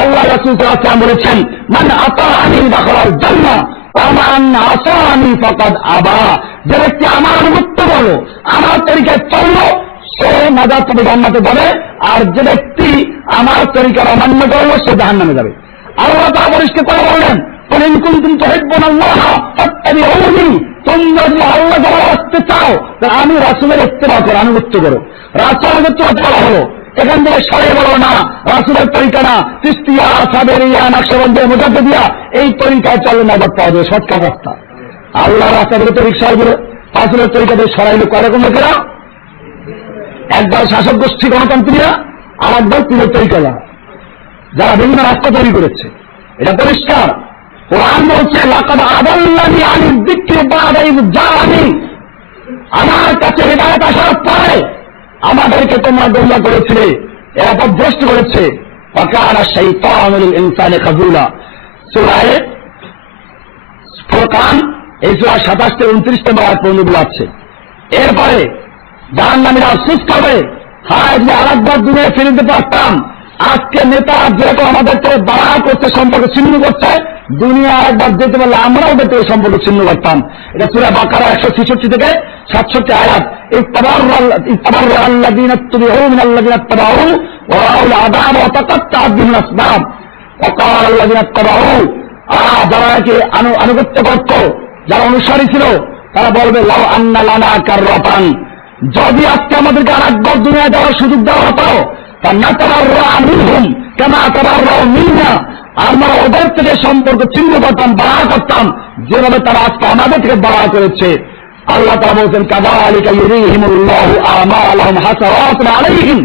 আল্লাহ রাসূল সাল্লাল্লাহু আলাইহি ওয়াসাল্লাম বলেছেন মান আতাআনি দাখালাল জান্নাহ, তামান আসানি ফাকাদ আবা, যে ব্যক্তি আমার আনুগত্য করলো, আমার তরিকায় চললো, সে নাজাত পাবে, জান্নাতে যাবে। আর যে ব্যক্তি আমার তরিকার অমান্য করলো, সে জাহান্নামে যাবে। আল্লাহ তাআলা পরিষ্কার করে বললেন, কুল ইন কুনতুম তুহিব্বুনাল্লাহ ফাত্তাবিউনি, তোমরা যদি আল্লাহ যারা আসতে চাও তাহলে আমি রাসূলের ইত্তেবা করো, আনুগত্য করো। রাসূলের ইত্তেবা করা হলো, এখান থেকে সরে বলো না রাসূলের তরিকা না, চিশতিয়া, সাবেরিয়া, নকশবন্দিয়া, মুজাদ্দিদিয়া, এই তরিকায় চলে নাজাত পাওয়া যাবে, শর্টকাট রাস্তা। আল্লাহর রাস্তাগুলো তো রিক্সাগুলো রাসূলের তরিকাতে সরাইলো কয়রকম লোকেরা, একদল শাসক গোষ্ঠী গণতন্ত্রীরা, আর একদল পীরের তরিকা যারা বিভিন্ন রাস্তা তৈরি করেছে। এটা পরিষ্কার। কোরআন বলছে লাকাদ আদাল্লানি আনিয যিকরি বা'দা ইয জাআনি, আমার কাছে হিদায়াত আসার পরে আমাদেরকে তোমরা গোমরাহ করেছিলে, এরা পথভ্রষ্ট করেছে। ওয়াকানা শাইতানু লিল ইনসানি খাযুলা, সূরা ফুরকান এই সূরা 27 থেকে 29 নম্বর আয়াত পর্যন্ত আছে। এরপরে জাহান্নামীরা আফসোস করবে, হায় যে আরেকবার দূরে ফিরে যেতে পারতাম। আজকে নেতা যেরকম আমাদের থেকে বাড়া করতে, সম্পর্ক ছিন্ন করছে, দুনিয়া আরেকবার যেতে পারলে আমরা ওদের থেকে সম্পর্ক ছিন্ন করতাম। এটা সূরা বাকারা 166 থেকে 67 আয়াত। ইত্তাবাররাল্লাযীনা ইত্তাবাউ মিনাল্লাযীনা ইত্তাবাউ ওয়া রাআউল আযাব ওয়া তাকাত্তাআত বিহিমুল আসবাব ওয়া ক্বালা আল্লাযীনা ইত্তাবাউ, যারা একে আনুগত্য করত, যারা অনুসারী ছিল, তারা বলবে লাউ আন্না লানা কাররাতান, যদি আজকে আমাদেরকে আরেকবার দুনিয়ায় যাওয়ার সুযোগ দেওয়া হতো, আমরা ওদের থেকে সম্পর্ক ছিন্ন করতাম, বাড়া করতাম, যেভাবে তারা আজকে আমাদের থেকে বাড়া করেছে। আল্লাহ তাআলা বলছেন কাযালিকা ইউরিহিমুল্লাহু আমালাহুম হাসারাতুন আলাইহিম,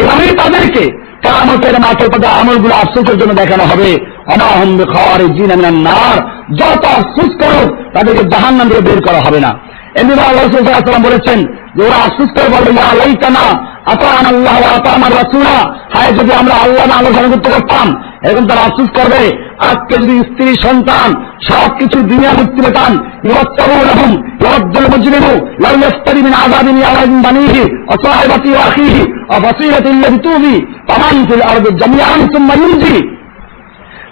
এভাবেই তাদেরকে কিয়ামতের মাঠে তাদের আমলগুলো আফসোসের জন্য দেখানো হবে। ওয়া হুম বিখারিজিনা মিনান নার, যত আফসোস করো তাদেরকে জাহান্নাম থেকে বের করা হবে না। এমনি আল্লাহ রাসূল সাল্লাল্লাহু আলাইহি ওয়াসাল্লাম বলেছেন যে ওরা আফসোস করে বলবে ইয়া লাইতানা আতা'আনা আল্লাহ ওয়া আতা'আনা রাসূলা, হায় যদি আমরা আল্লাহ না আল্লাহর আনুগত্য করতাম। এরকম তারা আফসোস করবে। আজকে যদি স্ত্রী, সন্তান সবকিছু দুনিয়া মুক্তি পেতাম, ইউত্তাবুনাহুম ইয়াদুল মুজরিমু লা ইয়াফতারি মিন আযাবিন ইয়াওমিন বানিহি ওয়া সাহিবাতি ওয়া আখিহি ওয়া ফাসিলাতি আল্লাতী তুবি তামান ফিল আরদি জামিআন সুম্মা ইউনজি,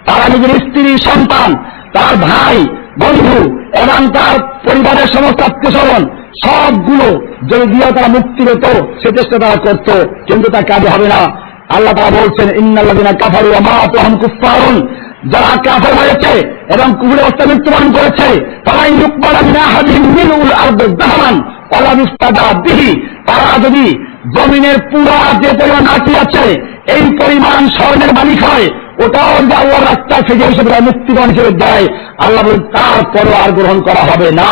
তারা নিজের স্ত্রী, সন্তান, তার ভাই, বন্ধু এবং তার পরিবারের সমস্ত আত্মীয়স্বজন সবগুলো যদি দিয়ে তারা মুক্তি পেত, সে চেষ্টা তারা করত, কিন্তু তা কাজে হবে না। আল্লাহ তাআলা বলছেন ইন্নাল্লাযীনা কাফারু ওয়া মাতু হুম কুফফারুন, যারা কাফের হয়েছে এবং কুফরের অবস্থায় মৃত্যুবরণ করেছে, তারা ইউকবালা মিন আহাদিহিম মিনহুল আরদু যাহরান ওয়া লা ইফতাদা বিহি, তারা যদি জমিনের পুরা যে পরিমাণ মাটি আছে এই পরিমাণ স্বর্ণের মালিক হয়, ওটাও যদি আল্লাহর রাস্তায় ফেজে হিসেবে মুক্তিপণ হিসেবে দেয়, আল্লাহ বলেন তারপরও আর গ্রহণ করা হবে না।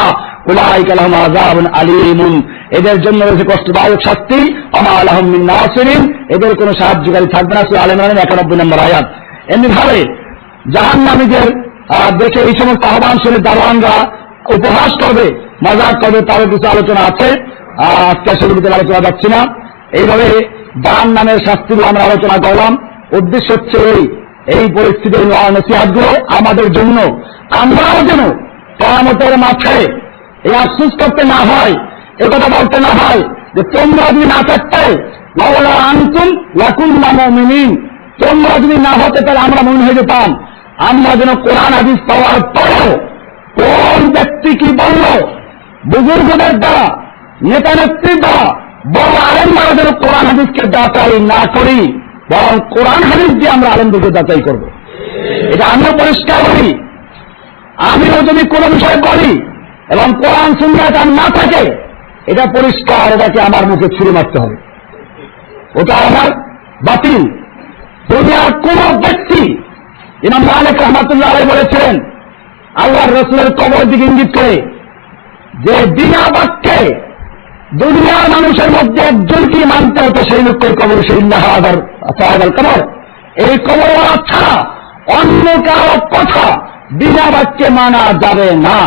উলাইকা লাহুম আযাবুন আলীমুন, এদের জন্য রয়েছে কষ্টদায়ক শাস্তি। ওয়া মা লাহুম মিন নাসিরিন, এদের কোনো সাহায্যকারী থাকবে না। সূরা আলে ইমরানের 91 নম্বর আয়াত। এমনি ভাবে জাহান্নামীদের দেখে এই সমস্ত আহ্বান শুনে দারোয়ানরা উপহাস করবে, মজাক করবে, তারও কিছু আলোচনা আছে, আজকে আসলে ভিতরে আলোচনা যাচ্ছে না। এইভাবে জাহান্নামের শাস্তিগুলো আমরা আলোচনা করলাম। উদ্দেশ্য হচ্ছে এই পরিস্থিতির নসিহতগুলো আমাদের জন্য, আমরাও যেন কিয়ামতের মাঠে এই আফসোস করতে না হয়, একথা বলতে না হয় যে তোমরা যদি না থাকতে লাউলা আনতুম লাকুন্না মুমিনিন, তোমরা যদি না হতে তাহলে আমরা মুমিন হয়ে যেতাম। আমরা যেন কোরআন হাদিস পাওয়ার পরেও কোন ব্যক্তি কি বলল, বুজুর্গদের দ্বারা, নেতা নেত্রীর দ্বারা, বড় আলেমরা যেন কোরআন হাদিসকে যাচাই না করি, বরং কোরআন হাদিস দিয়ে আমরা আলেমদেরকে যাচাই করব। এটা আমিও পরিষ্কার করি। আমিও যদি কোনো বিষয় করি এবং কোরআন সুন্নাহ না থাকে, এটা পরিষ্কার, এটাকে আমার মুখে ছুঁড়ে মারতে হবে, ওটা আমার বাতিল। দুনিয়ার কোন ব্যক্তি, ইমাম মালিক রাহমাতুল্লাহ আলাইহি বলেছিলেন আল্লাহর রাসূলের কবর দিকে ইঙ্গিত করে, যে বিনা বাক্যে দুনিয়ার মানুষের মধ্যে একজনকে মানতে হতো, সেই লোকের কবর সেই হাজার সাহাবাল কবর, এই কবর ছাড়া অন্য কারো কথা বিনা বাক্যে মানা যাবে না।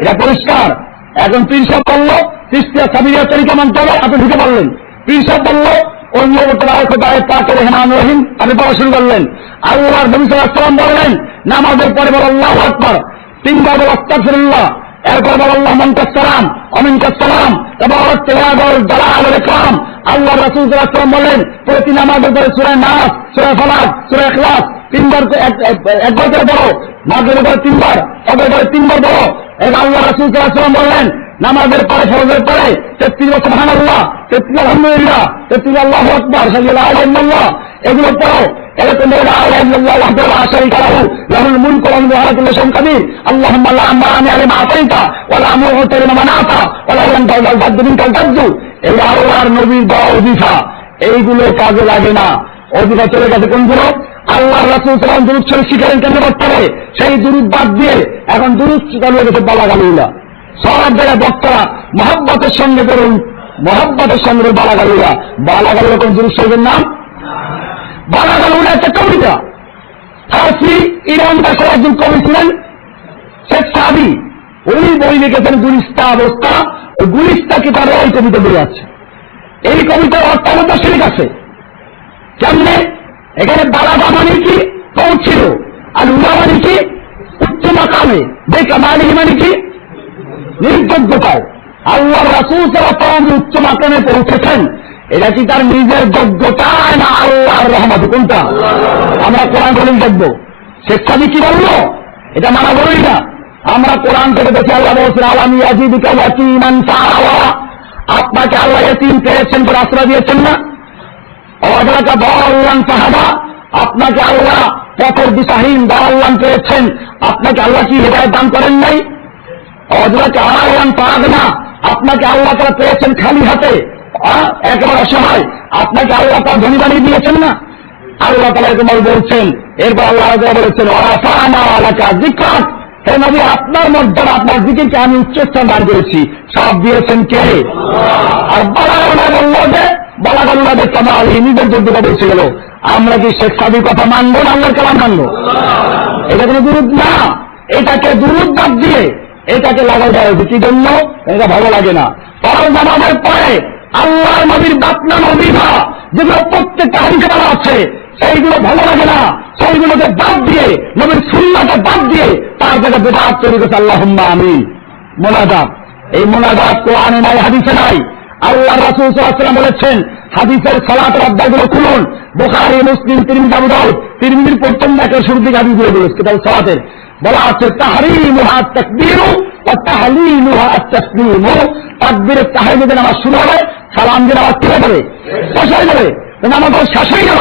এটা পরিষ্কার। এখন পীর সাহেব বলল চিশতিয়া সাবিরিয়া তরিকা মানতে হবে, আপনি ঢুকে বললেন। পীর সাহেব বলল অন্য পাকের রহমান রহিম, আপনি পড়া শুরু করলেন। আল্লাহর নবী সাল্লাল্লাহু আলাইহি ওয়াসাল্লাম বললেন নামাজের পরে বল আল্লাহু আকবার, তিনবার বল আস্তাগফিরুল্লাহ, এরপর বল আল্লাহ মানকাসসালাম অমিনকাসসালাম তাবারাকতা ইয়া যাল জালাল ওয়াল ইকরাম। আল্লাহ রাসূল সাল্লাল্লাহু আলাইহি ওয়াসাল্লাম বলেন প্রতি নামাজের পরে সূরা নাস, সূরা ফালাক, সূরা ইখলাস তিনবার একবার করে পড়ো, মাগরিবের পরে 3 বার, ফজরের পরে 3 বার বলো। এই আল্লাহ রাসূল সাল্লাল্লাহু আলাইহি ওয়াসাল্লাম বললেন, নামাজের পরে ফরজের পরে 33 বার সুবহানাল্লাহ, 33 আলহামদুলিল্লাহ, 33 আল্লাহু আকবার, লা ইলাহা ইল্লাল্লাহ, এগুলো পড়ো। এরকম লা ইলাহা ইল্লাল্লাহ ওয়াহদাহু লা শারীকা লাহু, লাহুল মুলকু ওয়া লাহু আলা কুল্লি শাইইন কাদির, আল্লাহুম্মা লা মানি'a লিমা আতাইতা ওয়া লা মু'তি লিমা মানা'তা ওয়া লা ইয়ানফা'ু যাল জাদ্দু মিনকাল জাদ্দু। এই আল্লাহর নবীর দেওয়া ওজিফা, এইগুলো কাজে লাগে না। ওজিফা চলে গেছে কোনগুলো? আল্লাহ রাসূল সাল্লাল্লাহু আলাইহি ওয়াসাল্লাম দুরূদ শরীফ শিখালেন কেমনে করতে হবে, সেই দুরূদ বাদ দিয়ে এখন দুরূদ চালু হয়ে গেছে বালাগালুলা। সব জায়গায় বক্তারা মহব্বতের সঙ্গে করুন, মহব্বতের সঙ্গে বালাগালুলা। বালাগালুলা কোন দুরূদ শরীফের নাম? বালাগালুলা একটা কবিতা। ফার্সি ইরান দেশের একজন কবি ছিলেন শেখ সাদি, উনি বই লিখেছেন গুলিস্তা অবস্থা। ওই গুলিস্তা কিতাবে এই কবিতা বই আছে। এই কবিতার অর্থ শিরিক আছে। কেমনে? এখানে বালাগা মানে কি? পৌঁছিল। আর উলা মানে কি? উচ্চ মাকামে। বেকামালি মানে কি? নির্যোগ্যতায়। আল্লাহ রাসূল সাল্লাল্লাহু আলাইহি ওয়াসাল্লাম উচ্চ মাকামে পৌঁছেছেন, এটা কি তার নিজের যোগ্যতায় না আল্লাহর রহমতে? কোনটা? আমরা কোরআন বলেই দেখবো। শেখ সাদি কি বললো এটা মানা বলি না। আমরা কোরআন থেকে দেখি আল্লাহ বলছেন, আলাম ইয়াজিদুকা ইয়াতীমান ফাআওয়া, আপনাকে আল্লাহ ইয়াতীম পেয়েছেন করে আশ্রয় দিয়েছেন না? ওয়াজাদাকা দাল্লান ফাহাদা, আপনাকে আল্লাহ পথের দিশাহীন দাল্লান পেয়েছেন, আপনাকে আল্লাহ কি হিদায়াত দান করেন নাই? ওয়াজাদাকা আলান ফাআগনা, আপনাকে আল্লাহ তাআলা পেয়েছেন খালি হাতে, একেবারে অসহায়, আপনাকে আল্লাহ তাআলা ধনী বানিয়ে দিয়েছেন না? আল্লাহ তাআলা এরকম বলছেন। এরপর আল্লাহ বলেছেন, ওয়ারাফা'না লাকা যিকরাক, হে নবী আপনার মর্যাদা, আপনার জিকিরকে আমি উচ্চস্থান দান করেছি। সব দিয়েছেন কে? আর বালাগালুলা বলল যে বালাগালুলা বেকামাল, নিজের যোগ্যতা বেঁচে গেল। আমরা কি শেখ সাদির কথা মানবো না আল্লাহর কালাম মানবো? এটা কোনো দুরূদ না। এটাকে দুরূদ বাদ দিয়ে এটাকে লাগাই দেওয়া হয়েছে। কি জন্য? এটা ভালো লাগে না। ফরজ নামাজের পরে আল্লাহর নবীর বাপনা নবীভা যেগুলো প্রত্যেকটা হাদিসে বলা আছে, সেইগুলো ভালো লাগে না। সেইগুলোকে বাদ দিয়ে, নবীর সুন্নাহকে বাদ দিয়ে তার জায়গায় বিদআত তৈরি করেছে। আল্লাহুম্মা আমিন। মুনাজাত, এই মুনাজাত কোরআনে নাই, হাদিসে নাই। আল্লাহ রাসূল সাল্লাল্লাহু আলাইহি ওয়াসাল্লাম বলেছেন, হাদিসের সালাতের অধ্যায়গুলো খুলুন, বুখারী, মুসলিম, তিরমিজি, আবু দাউদ। তিরমিজির প্রথম একের শুরু থেকে হাদিসগুলো বলেছে কিতাব সালাতের বলা আছে, তাহরিমুহা তাকবীরু ওয়া তাহলিলুহা আত-তাসলিমু। তাকবীরের তাহলিলে নামাজ শুরু হবে, সালাম দিয়ে নামাজ শেষ হবে, শেষ হয়ে যাবে, নামাজ শেষ হয়ে গেল।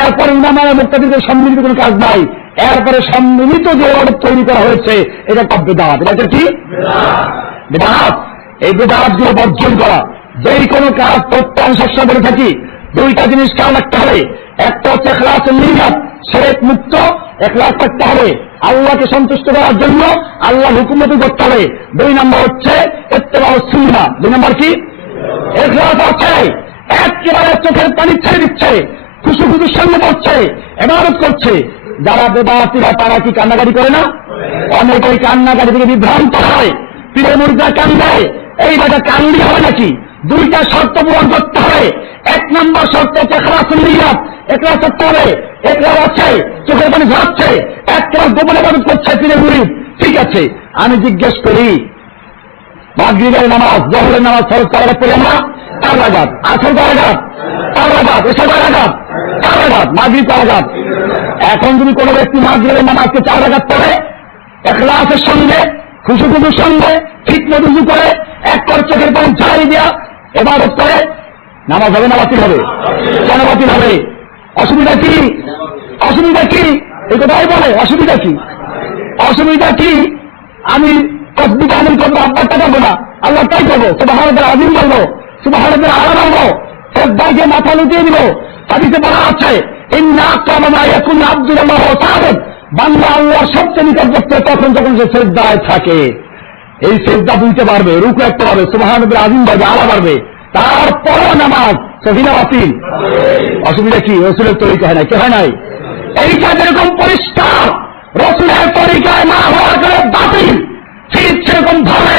এরপরে ইমামের মুক্তাদিদের সম্মিলিত কোনো কাজ নাই। এরপরে সম্মিলিত যে ইবাদত তৈরি করা হয়েছে, এটা একটা বিদআত। এটা কি বিদআত? এই বিদআতগুলো বর্জন করা। যেই কোনো কাজ করতে আমি সবসময় বলে থাকি, দুইটা জিনিস খেয়াল রাখতে হবে। একটা হচ্ছে ইখলাসুল নিয়াত, শিরক মুক্ত ইখলাস থাকতে হবে, আল্লাহকে সন্তুষ্ট করার জন্য আল্লাহর হুকুমতি করতে হবে। 2 নম্বর হচ্ছে ইত্তেবাউস সুন্নাহ। 2 নম্বর কি? ইখলাস আছে, একেবারে চোখের পানি ছেড়ে দিচ্ছে, খুশু খুশুর সঙ্গে করছে, ইবাদত করছে। যারা বেদাতিরা তারা কি কান্নাকাটি করে না? অনেকেই কান্নাকাটি থেকে বিভ্রান্ত হয়, পীরে মুরিদরা কান্দায়। এই বাটা কান্দি হবে নাকি? 2টা শর্ত পূরণ করতে হবে। 1 নম্বর শর্ত হচ্ছে ইখলাসুল নিয়াত, ইখলাস করতে হবে। ইখলাস আছে, চোখের পানি ঝরাচ্ছে, একেবারে গোপনে ইবাদত করছে পীরে মুরিদ, ঠিক আছে। আমি জিজ্ঞেস করি, মাগরিবের নামাজ, জোহরের নামাজ ফরজ করার পরে আমরা 4 রাকাত, আসর 4 রাকাত, 4 রাকাত, এশা 4 রাকাত, 4 রাকাত, মাগরিব 4 রাকাত। এখন যদি কোনো ব্যক্তি মাগরিবের নামাজকে 4 রাকাত পড়ে, ইখলাসের সঙ্গে, খুশু খুশুর সঙ্গে, ঠিক মতো উযু করে, একবার চোখের পানি ঝাড়ি দেওয়া ইবাদত করে, নামাজ হবে না বাতিল হবে? কেন বাতিল হবে? অসুবিধা কি? অসুবিধা কি? এই কথাই বলে অসুবিধা কি? অসুবিধা কি? আমি তসবিহ তাহলিল করবো, আব্বারটা করবো না, আল্লাহ তাই করবো, সুবহানাল্লাহ আযীম বলবো, সুবহানাল্লাহ আলা বলবো, শ্রদ্ধাকে মাথা লুটিয়ে দিব। হাদিসে বলা আছে, ইন্না আকরামা মা ইয়াকুনু আবদুল্লাহ ওয়া সাহাবাত, বান্দা আল্লাহর সবচেয়ে নিকটবর্তী তখন যখন সে সিজদায় থাকে। এই সিজদা বুঝতে পারবে, রুকু রাখতে পারবে, সুবহানাল্লাহ আযীম বলবে, আলা পারবে, তারপরও নামাজ সহিহ না বাতিল? অসুবিধা কি? রাসূলের তরিকা হয় না, কে হয় নাই? এইটা যেরকম পরিষ্কার রাসূলের তরিকায় না হওয়ার কারণে বাতিল, ঠিক সেরকম ভাবে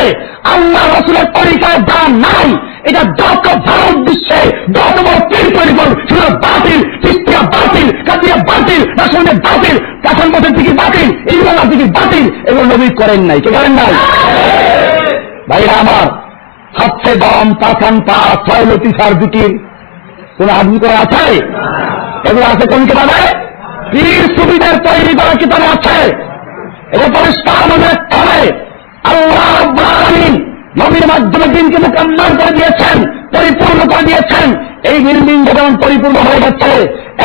আল্লাহ রাসূলের তরিকায় যা নাই, এটা যত ভারত বিশ্বে যত বড় পীর তৈরি করুন, সেগুলো বাতিল। চিশতিয়া বাতিল, কাদিয়া বাতিল, রাসূলের বাতিল, কাসম পথের দিকে বাতিল, ইমাম দিকে বাতিল। এগুলো নবী করেন নাই, কে করেন নাই? ভাইরা আমার, হাতে দম, পাখান পা, ছয় লতিফার জিকির কোন আদমি করে আছে? এগুলো আছে কোন কিতাবে? পীর সুফিদের তৈরি করা কিতাবে আছে। এটা পরিষ্কার মনে রাখতে হবে। আল্লাহ রাব্বুল আলামিন নবীর মাধ্যমে দিনকে মুকাম্মাল করে দিয়েছেন, পরিপূর্ণ করে দিয়েছেন। এই বিল্ডিং যেমন পরিপূর্ণ হয়ে যাচ্ছে,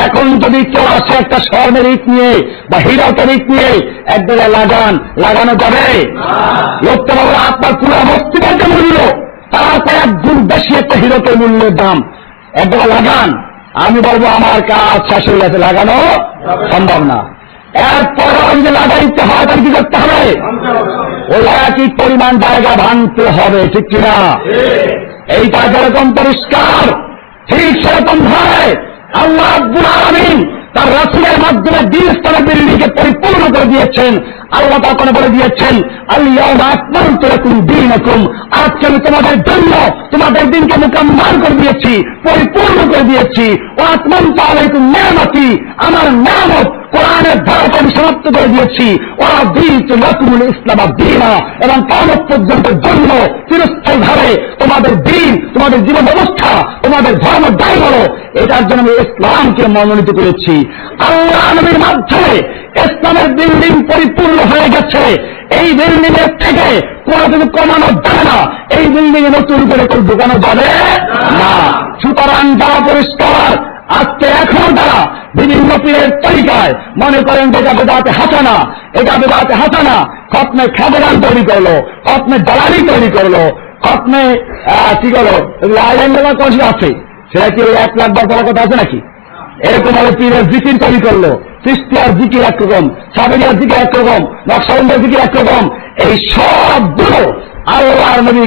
এখন যদি কেউ আসে একটা স্বর্ণের ইট নিয়ে বা হীরকের ইট নিয়ে একদলে লাগানো যাবে? লোকটা বলে আপনার পুরো মস্তিষ্কের যে মূল্য তার কয়েক গুণ বেশি একটা হীরকের মূল্যের দাম, একদলে লাগান। আমি বলবো আমার কাজ শেষ হয়ে গেছে, লাগানো সম্ভব না। এরপর যদি লাগাইতে হয় তার কি করতে হবে? ওই একই পরিমাণ জায়গা ভাঙতে হবে, ঠিক কিনা? এইটা যেরকম পরিষ্কার ঠিক সেরকম ভাবে আল্লাহ রাব্বুল আলামিন তার রাসূলের মাধ্যমে দিন ইসলামের বিল্ডিংকে পরিপূর্ণ করে দিয়েছেন। আল্লাহ তখন বলে দিয়েছেন, আল-ইয়াওমা আকমালতু লাকুম দীনাকুম, আজকে আমি তোমাদের জন্য তোমাদের দিনকে মুকাম্মাল করে দিয়েছি, পরিপূর্ণ করে দিয়েছি। ওয়া আতমামতু আলাইকুম নি'মাতি, আমার নিয়ামত কোরআনের ধারাকে আমি সমাপ্ত করে দিয়েছি। ওয়া রাদিতু লাকুমুল ইসলাম দীনা, এবং কিয়ামত পর্যন্তের জন্য চিরস্থায়ীভাবে তোমাদের দিন, তোমাদের জীবন ব্যবস্থা, তোমাদের ধর্ম যাই বলো, এটার জন্য আমি ইসলামকে মনোনীত করেছি। আল্লাহ নবীর মাধ্যমে ইসলামের বিল্ডিং পরিপূর্ণ হয়ে গেছে। এই বিল্ডিং এর থেকে কোনো কিছু কমানো যাবে না, এই বিল্ডিং এ নতুন করে কোনো ঢুকানো যাবে না। সুতরাং যারা পরিষ্কার আজকে এখন তারা বিভিন্ন পীরের তরিকায় মনে করেন যে এটা বেদাতে হাসানা, এটা বেদাতে হাসানা, খতমে খাদেরান তৈরি করলো, খতমে দালালি তৈরি করলো, খতমে কি করলো, আইল্যান্ডের কষ্ট আছে, সেটা কি 1 লাখ বার বলার কথা আছে নাকি? এরকম ভাবে পীরের জিকির তৈরি করলো, চিশতিয়ার জিকির একরকম, সাবেরিয়ার জিকির একরকম, নকশবন্দির জিকির একরকম। এই সবগুলো আল্লাহর নবী